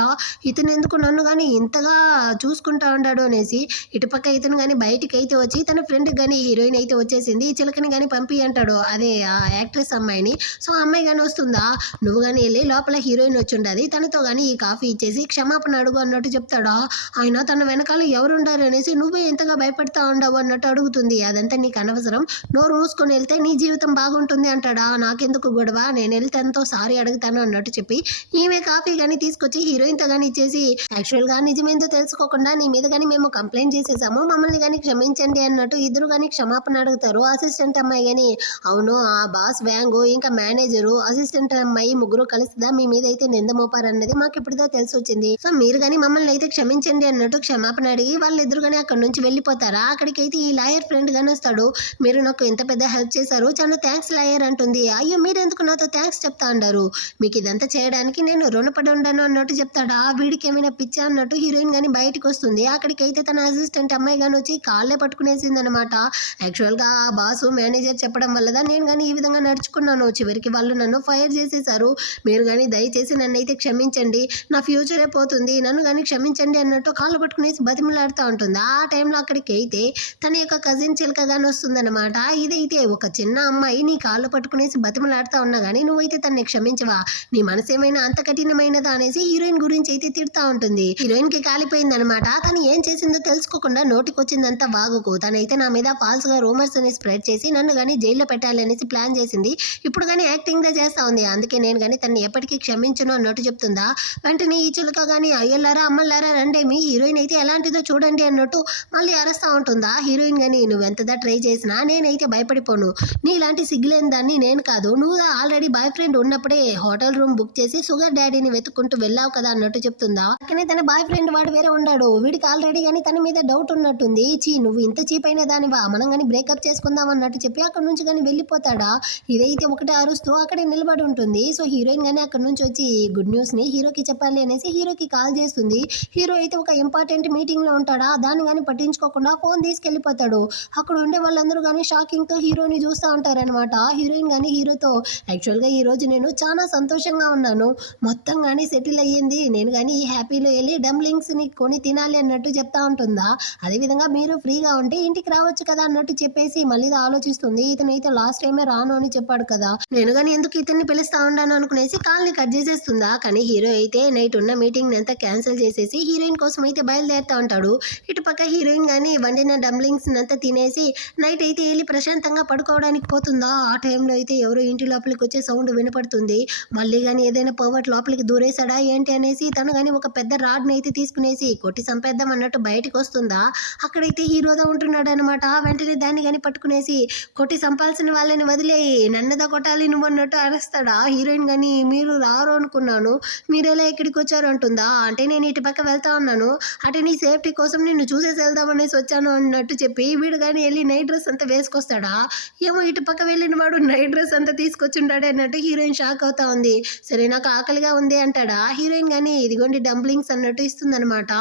ఇతను ఎందుకు నన్ను కానీ ఇంతగా చూసుకుంటా ఉన్నాడు అనేసి. ఇటుపక్క ఇతను కానీ బయటికి అయితే వచ్చి తన ఫ్రెండ్కి కానీ హీరోయిన్ అయితే వచ్చేసింది, ఈ చిలకని కానీ పంపి అంటాడు, అదే ఆ యాక్ట్రెస్ అమ్మాయిని. సో అమ్మాయి కానీ వస్తుందా, నువ్వు కానీ వెళ్ళి లోపల హీరోయిన్ వచ్చి ఉండదు, తనతో కానీ ఈ కాఫీ ఇచ్చేసి క్షమాపణ అడుగు అన్నట్టు చెప్తాడా. ఆయన తన వెనకాల ఎవరు ఉండారు అనేసి నువ్వే ఎంతగా భయపడతా ఉండవు అన్నట్టు అడుగుతుంది. అదంతా నీకు అనవసరం, నోరు మూసుకొని వెళ్తే నీ జీవితం బాగుంటుంది అంటాడా. నాకెందుకు గొడవ, నేను వెళ్తే ఎంతో సారీ అడుగుతాను అన్నట్టు చెప్పి ఈమె కాఫీ కానీ తీసుకొచ్చి హీరోయిన్తో కానీ ఇచ్చేసి, యాక్చువల్గా నిజమేందో తెలుసుకోకుండా నీ మీద కానీ మేము కంప్లైంట్ చేసేసాము, మమ్మల్ని కానీ క్షమించండి అన్నట్టు ఇద్దరు కానీ క్షమాపణ అడుగుతారు. అసిస్టెంట్ అమ్మాయి కానీ అవును ఆ బాస్ వ్యాంగు ఇంకా మేనేజరు అసిస్టెంట్ అమ్మాయి ముగ్గురు కలుస్తుందా మీ మీద అయితే నింద మోపారన్నది మాకు ఇప్పుడుదా తెలిసి వచ్చింది. సో మీరు కానీ మమ్మల్ని అయితే క్షమించండి అన్నట్టు క్షమాపణ అడిగి వాళ్ళిద్దరు కానీ అక్కడ నుంచి వెళ్ళిపోతారా. అక్కడికైతే ఈ లాయర్ ఫ్రెండ్ గానీ వస్తాడు. మీరు నాకు ఎంత పెద్ద హెల్ప్ చేశారు, చాలా థ్యాంక్స్ లాయర్ అంటుంది. అయ్యో మీరు ఎందుకు నాతో థ్యాంక్స్ చెప్తా అన్నారు, మీకు ఇదంతా చేయడానికి నేను రుణపడి ఉండను అన్నట్టు చెప్తాడా. వీడికి ఏమైనా పిచ్చా అన్నట్టు హీరోయిన్ కానీ బయటకు వస్తుంది. అక్కడికైతే తన అసిస్టెంట్ అమ్మాయి కానీ వచ్చి కాళ్ళే పట్టుకునేసింది అనమాట. యాక్చువల్గా ఆ బాసు మేనేజర్ చెప్పడం వల్లదా నేను కానీ ఈ విధంగా నడుచుకున్నాను, చివరికి వాళ్ళు నన్ను ఫైర్ చేసేసారు, మీరు కానీ దయచేసి నన్ను అయితే క్షమించండి, నా ఫ్యూచరే పోతుంది, నన్ను కానీ క్షమించండి అన్నట్టు కాళ్ళు పట్టుకునేసి బతిమలాడుతూ ఉంటుంది. ఆ టైంలో అక్కడికి అయితే తన యొక్క కజిన్ చిలక కానీ వస్తుందన్నమాట. ఇదైతే ఒక చిన్న అమ్మాయి నీ కాళ్ళు పట్టుకునేసి బతిమలాడుతూ ఉన్నా కానీ నువ్వైతే తనని క్షమించవా, నీ మనసు ఏమైనా అంత కఠినమైనదా అనేసి హీరోయిన్ గురించి అయితే తిడతా ఉంటుంది. హీరోయిన్ కి కాలిపోయింది అనమాట. తను ఏం చేసిందో తెలుసుకోకుండా నోటికొచ్చిందంతా వాగుకు తనైతే నా మీద ఫాల్స్ గా రూమర్స్ అని స్ప్రెడ్ చేసి నన్ను కానీ జైల్లో పెట్టాలనేసి ప్లాన్ చేసింది. ఇప్పుడు కానీ యాక్టింగ్ గా చేస్తా ఉంది, అందుకే నేను కానీ తన్ని ఎప్పటికీ క్షమించను అన్నట్టు చెప్తుందా. వెంటనే ఈ చిలుక కానీ అయ్యల్లారా అమ్మల్లారా రండేమి, హీరోయిన్ అయితే ఎలాంటిదో చూడండి అన్నట్టు మళ్ళీ అరుస్తా ఉంటుందా. హీరోయిన్ కానీ నువ్వెంతదా ట్రై చేసినా నేనైతే భయపడిపోను, నీలాంటి సిగ్గులేని దాన్ని నేను కాదు, నువ్వు ఆల్రెడీ బాయ్ ఫ్రెండ్ ఉన్నప్పుడే హోటల్ రూమ్ బుక్ చేసి షుగర్ డాడీని వెతుక్కుంటూ వెళ్ళావు కదా అన్నట్టు చెప్తుందా. అక్కనే తన బాయ్ ఫ్రెండ్ వాడు వేరే ఉన్నాడు, వీడికి ఆల్రెడీ కానీ తన మీద డౌట్ ఉన్నట్టుంది. నువ్వు ఇంత చీప్ అయిన దానివా, మనం కానీ బ్రేకప్ చేసుకుందాం అన్నట్టు చెప్పి అక్కడ నుంచి కానీ వెళ్ళిపోతాడా. ఇదైతే ఒకటే అరుస్తూ అక్కడే నిలబడి ఉంటుంది. సో హీరోయిన్ కానీ అక్కడ నుంచి వచ్చి గుడ్ న్యూస్ ని హీరోకి చెప్పాలి అనేసి హీరోకి కాల్ చేస్తుంది. హీరో అయితే ఒక ఇంపార్టెంట్ మీటింగ్ లో ఉంటాడా, దాన్ని కానీ పట్టించుకోకుండా ఫోన్ తీసుకెళ్లిపోతాడు. అక్కడ ఉండే వాళ్ళందరూ కానీ షాకింగ్ తో హీరోని చూస్తూ ఉంటారనమాట. హీరోయిన్ కానీ హీరోతో యాక్చువల్గా ఈ రోజు నేను చాలా సంతోషంగా ఉన్నాను, మొత్తం కానీ సెటిల్ అయ్యింది, నేను కానీ ఈ హ్యాపీలో వెళ్ళి డంప్లింగ్స్ ని కొని తినాలి అన్నట్టు చెప్తా ఉంటుందా. అదేవిధంగా మీరు ఫ్రీగా ఉంటే ఇంటికి రావచ్చు కదా అన్నట్టు చెప్పేసి మళ్ళీ ఆలోచిస్తుంది. ఇతనైతే లాస్ట్ టైమే రాను అని చెప్పాడు కదా, నేను కానీ ఎందుకు ఇతన్ని పిలుస్తా ఉన్నాను అనుకునేసి కాల్ని కట్ చేసేస్తుందా. కానీ హీరో అయితే నైట్ ఉన్న మీటింగ్ అంతా క్యాన్సిల్ చేసేసి హీరోయిన్ కోసం అయితే బయలుదేరుతా ఉంటాడు. ఇటు పక్క హీరోయిన్ కానీ వండిన డంప్లింగ్స్ అంతా తినేసి నైట్ అయితే వెళ్ళి ప్రశాంతంగా పడుకోవడానికి పోతుందా. ఆ టైంలో అయితే ఎవరో ఇంటి లోపలికి వచ్చే సౌండ్ వినపడుతుంది. మళ్ళీ కానీ ఏదైనా పవర్ లోపలికి దూరేశాడా ఏంటి అనేసి తను కానీ ఒక పెద్ద రాడ్ని అయితే తీసుకునేసి కొట్టి చంపేద్దాం అన్నట్టు బయటకు వస్తుందా. అక్కడైతే హీరోదా ఉంటున్నాడు అనమాట. వెంటనే దాన్ని కానీ పట్టుకునేసి కొట్టి చంపాల్సిన వాళ్ళని వదిలేయి నన్నదా కొట్టాలి నువ్వు అన్నట్టు అరుస్తాడా. హీరోయిన్ కానీ మీరు రారు అనుకున్నాను, మీరు ఎలా ఇక్కడికి వచ్చారు అంటుందా. అంటే నేను ఇటు పక్క వెళ్తా ఉన్నాను, అంటే నీ సేఫ్టీ కోసం నిన్ను చూసేసి వెళ్దాం అనేసి వచ్చాను అన్నట్టు చెప్పి వీడు కానీ వెళ్ళి నైట్ డ్రెస్ అంతా వేసుకొస్తాడా. ఏమో ఇటు పక్క వెళ్ళిన వాడు నైట్ డ్రెస్ అంతా తీసుకొచ్చుంటాడు అన్నట్టు హీరోయిన్ షాక్ అవుతా ఉంది. సరే నాకు ఆకలిగా ఉంది అంటాడా. హీరోయిన్ కానీ ఇదిగోండి డంప్లింగ్స్ అన్నట్టు ఇస్తుందనమాట.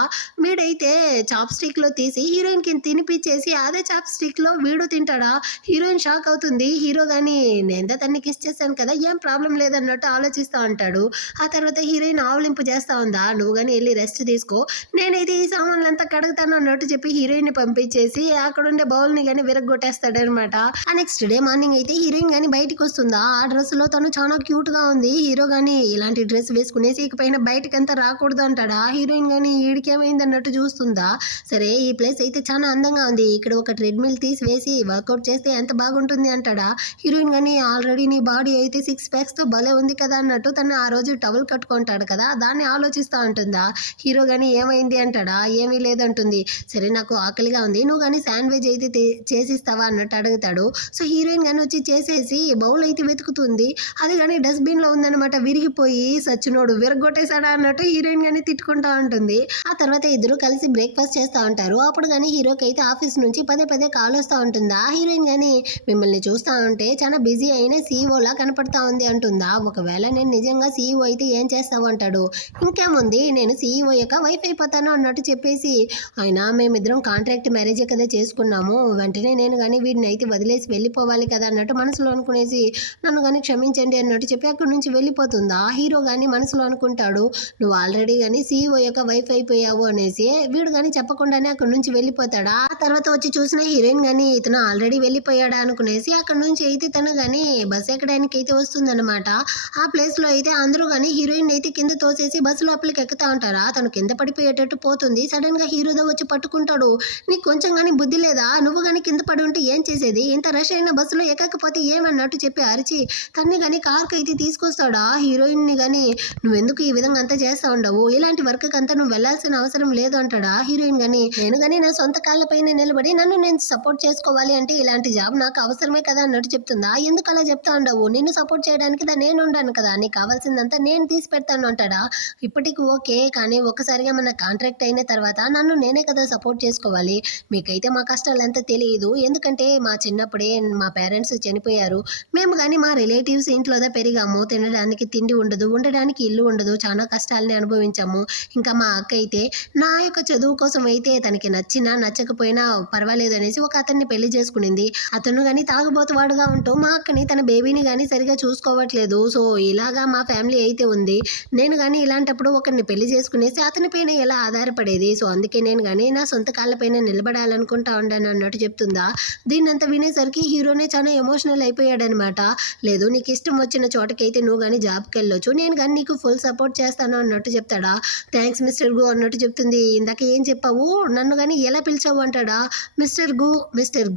వీడైతే చాప్ స్టిక్ లో తీసి హీరోయిన్ కి తినిపించేసి అదే చాప్ స్టిక్ లో వీడు తింటాడా. హీరోయిన్ షాక్ అవుతుంది. హీరో కానీ నేను తన్ని కిస్ చేశాను కదా ఏం ప్రాబ్లం లేదన్నట్టు ఆలోచిస్తూ ఉంటాడు. ఆ తర్వాత హీరోయిన్ ఆవలింపు చేస్తా ఉందా, నువ్వు కానీ వెళ్ళి రెస్ట్ తీసుకో, నేనైతే ఈ సామాన్లంతా కడుగుతాను అన్నట్టు చెప్పి హీరోయిన్ పంపించేసి అక్కడ ఉండే బౌల్ని కానీ కానీ విరగొట్టేస్తాడనమాట. ఆ నెక్స్ట్ డే మార్నింగ్ అయితే హీరోయిన్ గానీ బయటికి వస్తుందా, ఆ డ్రెస్ లో తను చాలా క్యూట్ గా ఉంది. హీరో గానీ ఇలాంటి డ్రెస్ వేసుకునేసి ఇకపైన బయటకంతా రాకూడదు అంటాడా. హీరోయిన్ గానీ ఈడికేమైంది అన్నట్టు చూస్తుందా. సరే ఈ ప్లేస్ అయితే చాలా అందంగా ఉంది, ఇక్కడ ఒక ట్రెడ్మిల్ తీసివేసి వర్కౌట్ చేస్తే ఎంత బాగుంటుంది అంటాడా. హీరోయిన్ గానీ ఆల్రెడీ నీ బాడీ అయితే 6 ప్యాక్స్ తో భలే ఉంది కదా అన్నట్టు తను ఆ రోజు టవల్ కట్టుకుంటాడు కదా, దాన్ని ఆలోచిస్తూ ఉంటుందా. హీరో గానీ ఏమైంది అంటాడా. ఏమీ లేదంటుంది. సరే నాకు ఆకలిగా ఉంది, నువ్వు కానీ శాండ్విచ్ అయితే చేసిస్తావా అన్నట్టు అడుగుతాడు. సో హీరోయిన్ కానీ వచ్చి చేసేసి బౌల్ అయితే వెతుకుతుంది, అది కానీ డస్ట్బిన్ లో ఉందన్నమాట. విరిగిపోయి సచ్చినోడు విరగొట్టేశాడా అన్నట్టు హీరోయిన్ గానీ తిట్టుకుంటా ఉంటుంది. ఆ తర్వాత ఇద్దరు కలిసి బ్రేక్ఫాస్ట్ చేస్తూ ఉంటారు. అప్పుడు కానీ హీరోకి అయితే ఆఫీస్ నుంచి పదే పదే కాల్ వస్తూ ఉంటుందా. హీరోయిన్ కానీ మిమ్మల్ని చూస్తూ ఉంటే చాలా బిజీ అయిన సీఈఓలా కనపడతా ఉంది అంటుందా. ఒకవేళ నేను నిజంగా సీఈఓ అయితే ఏం చేస్తావు అంటాడు. ఇంకేముంది, నేను సీఈఓ యొక్క వైఫ్ అయిపోతాను అన్నట్టు చెప్పేసి, అయినా మేమిద్దరం కాంట్రాక్ట్ మ్యారేజే కదా చేసుకున్నాము, వెంటనే నేను కానీ వీడిని అయితే వదిలేసి వెళ్ళిపోవాలి కదా అన్నట్టు మనసులో అనుకునేసి నన్ను కానీ క్షమించండి అన్నట్టు చెప్పి అక్కడి నుంచి వెళ్ళిపోతుందా. హీరో కానీ మనసులో అనుకుంటాడు, నువ్వు ఆల్రెడీ కానీ సీఈఓ యొక్క వైఫ్ అయిపోయావు అనేసి. వీడు కానీ చెప్పకుండానే అక్కడి నుంచి వెళ్ళిపోతాడా. ఆ తర్వాత వచ్చి చూసిన హీరోయిన్ కానీ ఇతను ఆల్రెడీ వెళ్ళిపోయాడా అనుకునేసి అక్కడ నుంచి అయితే తను కానీ బస్ ఎక్కడానికి అయితే వస్తుందన్నమాట. ఆ ప్లేస్ లో అయితే అందరూ కానీ హీరోయిన్ అయితే కింద తోసేసి బస్సు లోపలికి ఎక్కుతా ఉంటారా. తను కింద పడిపోయేటట్టు పోతుంది. సడన్ గా హీరోదో వచ్చి పట్టుకుంటాడు. నీకు కొంచెం కానీ బుద్ధి లేదా, నువ్వు కానీ కింద పడి ఉంటే ఏం చేసేది, ఇంత రష్ అయిన బస్సులో ఎక్కకపోతే ఏమన్నట్టు చెప్పి అరిచి తన్ని కానీ కార్కి అయితే తీసుకొస్తాడా. హీరోయిన్ ని కానీ నువ్వెందుకు ఈ విధంగా అంతా చేస్తా ఉండవు, ఇలాంటి వర్క్ అంతా నువ్వు వెళ్లాల్సిన అవసరం లేదు అంటాడా. హీరోయిన్ కానీ నేను కానీ నా సొంత కాళ్ళపైన నిలబడి నన్ను నేను సపోర్ట్ చేసుకోవాలి అంటే ఇలాంటి జాబ్ నాకు అవసరమే కదా అన్నట్టు చెప్తుందా. ఎందుకు అలా చెప్తా ఉండవు, నిన్ను సపోర్ట్ చేయడానికి నేను ఉండాను కదా, నీకు కావాల్సిందంతా నేను తీసి పెడతాను అంటాడా. ఇప్పటికి ఓకే, కానీ ఒక్కసారిగా మన కాంట్రాక్ట్ అయిన తర్వాత నన్ను నేనే కదా సపోర్ట్ చేసుకోవాలి. మీకైతే మా కష్టాలు ఎంత తెలియదు, ఎందుకంటే మా చిన్నప్పుడే మా పేరెంట్స్ చనిపోయారు. మేము కానీ మా రిలేటివ్స్ ఇంట్లోనే పెరిగాము, తినడానికి తిండి ఉండదు, ఉండడానికి ఇల్లు ఉండదు, చాలా కష్టాలని అనుభవించాము. ఇంకా మా అక్క అయితే నా యొక్క చదువు కోసం అయితే తనకి నచ్చినా నచ్చకపోయినా పర్వాలేదు అనేసి ఒక అతన్ని పెళ్లి చేసుకునింది. అతను కానీ తాగుబోతువాడుగా ఉంటూ మా అక్కని తన బేబీని కానీ సరిగా చూసుకోవట్లేదు. సో ఇలాగా మా ఫ్యామిలీ అయితే ఉంది. నేను కానీ ఇలాంటప్పుడు ఒకరిని పెళ్లి చేసుకునేసి అతని పైన ఎలా ఆధారపడేది. సో అందుకే నేను కానీ నా సొంత కాళ్ళపైన నిలబడాలనుకుంటా ఉండాను అన్నట్టు చెప్తుందా. దీన్నంతా వినేసరికి హీరోనే చాలా ఎమోషనల్ అయిపోయాడనమాట. లేదు నీకు ఇష్టం వచ్చిన చోటకైతే నువ్వు కానీ జాబ్కి వెళ్ళొచ్చు, నేను కానీ నీకు ఫుల్ సపోర్ట్ చేస్తాను అన్నట్టు చెప్తాడా. థ్యాంక్స్ మిస్టర్ గు అన్నట్టు చెప్తుంది. ఇందాక ఏం చెప్పావు, నన్ను కానీ ఎలా పిలిచావు అంటాడా. మిస్టర్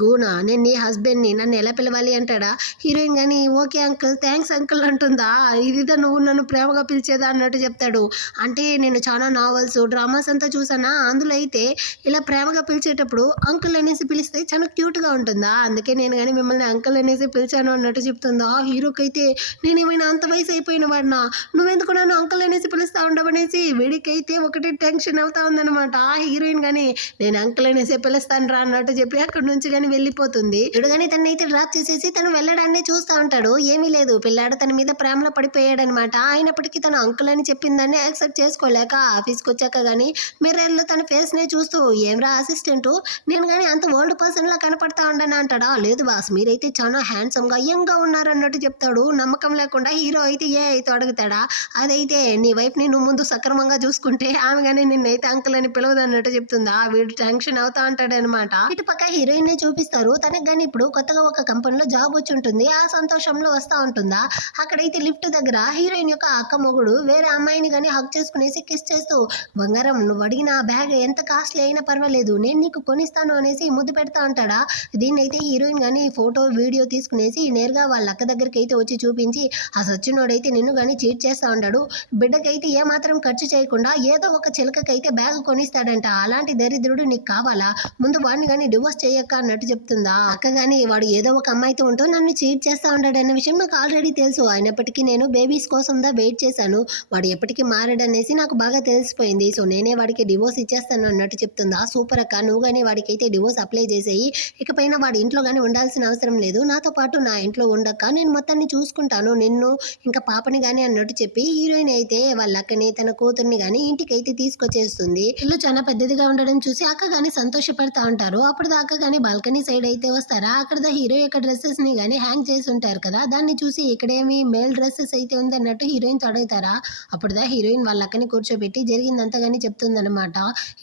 గూనా, నేను నీ హస్బెండ్ని, నన్ను ఎలా పిలవాలి అంటాడా. హీరోయిన్ కానీ ఓకే అంకుల్, థ్యాంక్స్ అంకుల్ అంటుందా. ఇదిదా నువ్వు నన్ను ప్రేమగా పిలిచేదా అన్నట్టు చెప్తాడు. అంటే నేను చాలా నావెల్స్ డ్రామాస్ అంతా చూసానా, అందులో అయితే ఇలా ప్రేమగా పిలిచేటప్పుడు అంకుల్ అనేసి పిలిస్తే చాలా క్యూట్గా ఉంటుందా, అందుకే నేను కానీ మిమ్మల్ని అంకుల్ అనేసి పిలిచాను అన్నట్టు చెప్తుందా. హీరోకి అయితే నేను ఏమైనా అంత వయసు అయిపోయిన వాడినా, నువ్వెందుకు నన్ను అంకుల్ అనేసి పిలుస్తా ఉండవనేసి వీడికైతే ఒకటి టెన్షన్ అవుతా ఉందన్నమాట. హీరోయిన్ కానీ నేను అంకుల్ అనేసి పిలుస్తాను రా అన్నట్టు చెప్పి అక్కడి నుంచి కానీ వెళ్ళిపోతుంది. వీడు కానీ తనైతే డ్రాప్ చేసేసి తను వెళ్ళడాన్ని చూస్తూ ఉంటాడు. ఏమీ లేదు, పిల్లాడు తన మీద ప్రేమలో పడిపోయాడనమాట. అయినప్పటికీ తన అంకుల్ అని చెప్పిందని యాక్సెప్ట్ చేసుకోలేక ఆఫీస్కి వచ్చాక కానీ మిర్రర్లో తన ఫేస్నే చూస్తూ ఏమ్రా అసిస్టెంట్, నేను కానీ అంత ఓల్డ్ పర్సన్ లా కనపడతా ఉండను అంటాడా. లేదు బాస్, మీరైతే చాలా హ్యాండ్సమ్ గా యంగ్ గా ఉన్నారు అన్నట్టు చెప్తాడు. నమ్మకం లేకుండా హీరో అయితే ఏ అయితే అడుగుతాడా. అదైతే నీ వైఫ్ ని నువ్వు ముందు సక్రమంగా చూసుకుంటే ఆమె కానీ నిన్నైతే అంకుల్ అని పిలవదు అన్నట్టు చెప్తుందా. వీడు టెన్షన్ అవుతా ఉంటాడు అనమాట. ఇటు పక్క హీరోయిన్ ని చూపిస్తారు. తనకు కానీ ఇప్పుడు కొత్తగా ఒక కంపెనీలో జాబ్ వచ్చి ఉంటుంది. ఆ సంతోషంలో వస్తా ఉంటుందా. అక్కడైతే లిఫ్ట్ దగ్గర హీరోయిన్ యొక్క అక్క మొగుడు వేరే అమ్మాయిని కానీ హక్ చేసుకునేసి కిస్ చేస్తూ, బంగారం నువ్వు అడిగిన ఆ బ్యాగ్ ఎంత కాస్ట్లీ అయినా పర్వాలేదు, నేను నీకు కొనిస్తాను అనేసి ముద్దు పెడతా ఉంటాడా. దీన్నైతే హీరోయిన్ కానీ ఫోటో వీడియో తీసుకునేసి నేరుగా వాళ్ళ అక్క దగ్గరికి అయితే వచ్చి చూపించి, ఆ సచ్చినోడైతే నిన్ను కానీ చీట్ చేస్తా ఉంటాడు, బిడ్డకైతే ఏమాత్రం ఖర్చు చేయకుండా ఏదో ఒక చిలకకైతే బ్యాగ్ కొనిస్తాడంట, అలాంటి దరిద్రుడు నీకు కావాలా, ముందు వాడిని కానీ డివోర్స్ చేయక్క అన్నట్టు చెప్తుందా. అక్క కానీ వాడు ఏదో ఒక అమ్మాయితో ఉంటూ నన్ను చీట్ చేస్తా ఉంటాడు అన్న విషయం నాకు ఆల్రెడీ తెలుసు, అయినప్పటికీ నేను బేబీస్ కోసం దా వెయిట్ చేశాను, వాడు ఎప్పటికీ మారడనేసి నాకు బాగా తెలిసిపోయింది, సో నేనే వాడికి డివోర్స్ ఇచ్చేస్తాను అన్నట్టు చెప్తుందా. సూపర్ అక్క, నువ్వు కానీ వాడికైతే డివోర్స్ అప్లై చేసేయి, ఇకపైన వాడి ఇంట్లో కానీ ఉండాల్సిన అవసరం లేదు, నాతో పాటు నా ఇంట్లో ఉండక్క, నేను మొత్తాన్ని చూసుకుంటాను, నిన్ను ఇంకా పాపని కానీ అన్నట్టు చెప్పి హీరోయిన్ అయితే వాళ్ళ అక్కని తన కూతుర్ని కానీ ఇంటికైతే తీసుకొచ్చేస్తుంది. ఇల్లు చాలా పెద్దదిగా ఉండడం చూసి అక్క కానీ సంతోషపడతా ఉంటారు. అప్పుడు దాకా కానీ బాల్కనీ సైడ్ అయితే వస్తారా, అక్కడ హీరో యొక్క డ్రెస్సెస్ ని కానీ హ్యాంగ్ చేసి ఉంటారు కదా, దాన్ని చూసి ఇక్కడేమి మేల్ డ్రెస్సెస్ అయితే ఉంది అన్నట్టు హీరోయిన్ అడుగుతారా. అప్పుడుదా హీరోయిన్ వాళ్ళ అక్కని కూర్చోబెట్టి జరిగిందంతా కానీ చెప్తుందనమాట.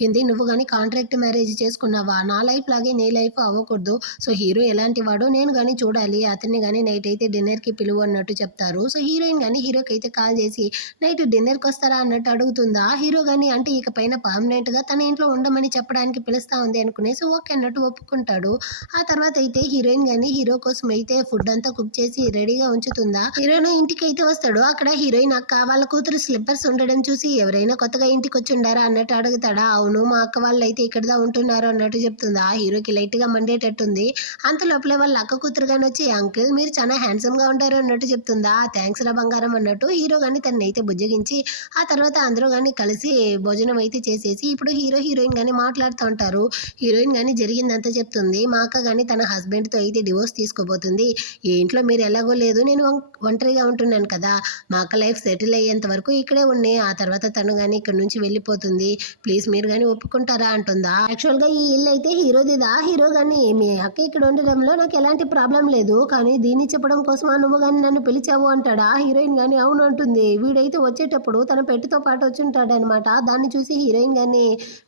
ఏంది నువ్వు కానీ కాంట్రాక్ట్ మ్యారేజ్ చేసుకున్నావా, నా లైఫ్ లాగే నీ లైఫ్ అవ్వకూడదు. సో హీరో ఎలాంటి వాడో నేను కానీ చూడాలి, అతన్ని కానీ నైట్ అయితే డిన్నర్కి పిలువు అన్నట్టు చెప్తారు. సో హీరోయిన్ కానీ హీరోకి అయితే కాల్ చేసి నైట్ డిన్నర్కి వస్తారా అన్నట్టు అడుగుతుందా. హీరో కానీ అంటే ఇక పైన పర్మనెంట్గా తన ఇంట్లో ఉండమని చెప్పడానికి పిలుస్తా ఉంది అనుకునేసి ఓకే అన్నట్టు ఒప్పుకుంటాడు. ఆ తర్వాత అయితే హీరోయిన్ కానీ హీరో కోసం అయితే ఫుడ్ అంతా కుక్ చేసి రెడీగా ఉంచుతుందా. హీరోయిన్ ఇంటికి అయితే వస్తాడు. అక్కడ హీరోయిన్ అక్క వాళ్ళ కూతురు స్లిప్పర్స్ ఉండడం చూసి ఎవరైనా కొత్తగా ఇంటికి వచ్చి ఉండారా అన్నట్టు అడుగుతాడా. అవును, మా అక్క వాళ్ళు అయితే ఇక్కడదా ఉంటున్నారు అన్నట్టు చెప్తుందా. హీరోకి లైట్ గా మండేటట్టుంది. అంత లోపలే వాళ్ళ అక్క కూతురు గాని వచ్చి అంకిల్ మీరు చాలా హ్యాండ్సమ్ గా ఉంటారు అన్నట్టు చెప్తుందా. థ్యాంక్స్ రా బంగారం అన్నట్టు హీరో గాని తనని అయితే బుజ్జగించి ఆ తర్వాత అందరూ గాని కలిసి భోజనం అయితే చేసేసి ఇప్పుడు హీరో హీరోయిన్ గాని మాట్లాడుతూ ఉంటారు. హీరోయిన్ గాని జరిగిందంతా చెప్తుంది. మా అక్క గాని తన హస్బెండ్ తో అయితే డివోర్స్ తీసుకోబోతుంది. ఈ ఇంట్లో మీరు ఎలాగో లేదు, నేను ఒంటరిగా ఉంటున్నాను కదా, మా అక్క లైఫ్ సెటిల్ అయ్యేంత వరకు ఇక్కడే ఉన్నాయి, ఆ తర్వాత తను కానీ ఇక్కడ నుంచి వెళ్ళిపోతుంది, ప్లీజ్ మీరు కానీ ఒప్పుకుంటారా అంటుందా. యాక్చువల్గా ఈ ఇల్లు అయితే హీరోదిదా. హీరో కానీ మీ అక్క ఇక్కడ ఉండడంలో నాకు ఎలాంటి ప్రాబ్లం లేదు, కానీ దీన్ని చెప్పడం కోసమా నువ్వు కానీ నన్ను పిలిచావు అంటాడా. హీరోయిన్ కానీ అవును అంటుంది. వీడైతే వచ్చేటప్పుడు తన పెట్టితో పాటు వచ్చి ఉంటాడనమాట. దాన్ని చూసి హీరోయిన్ కానీ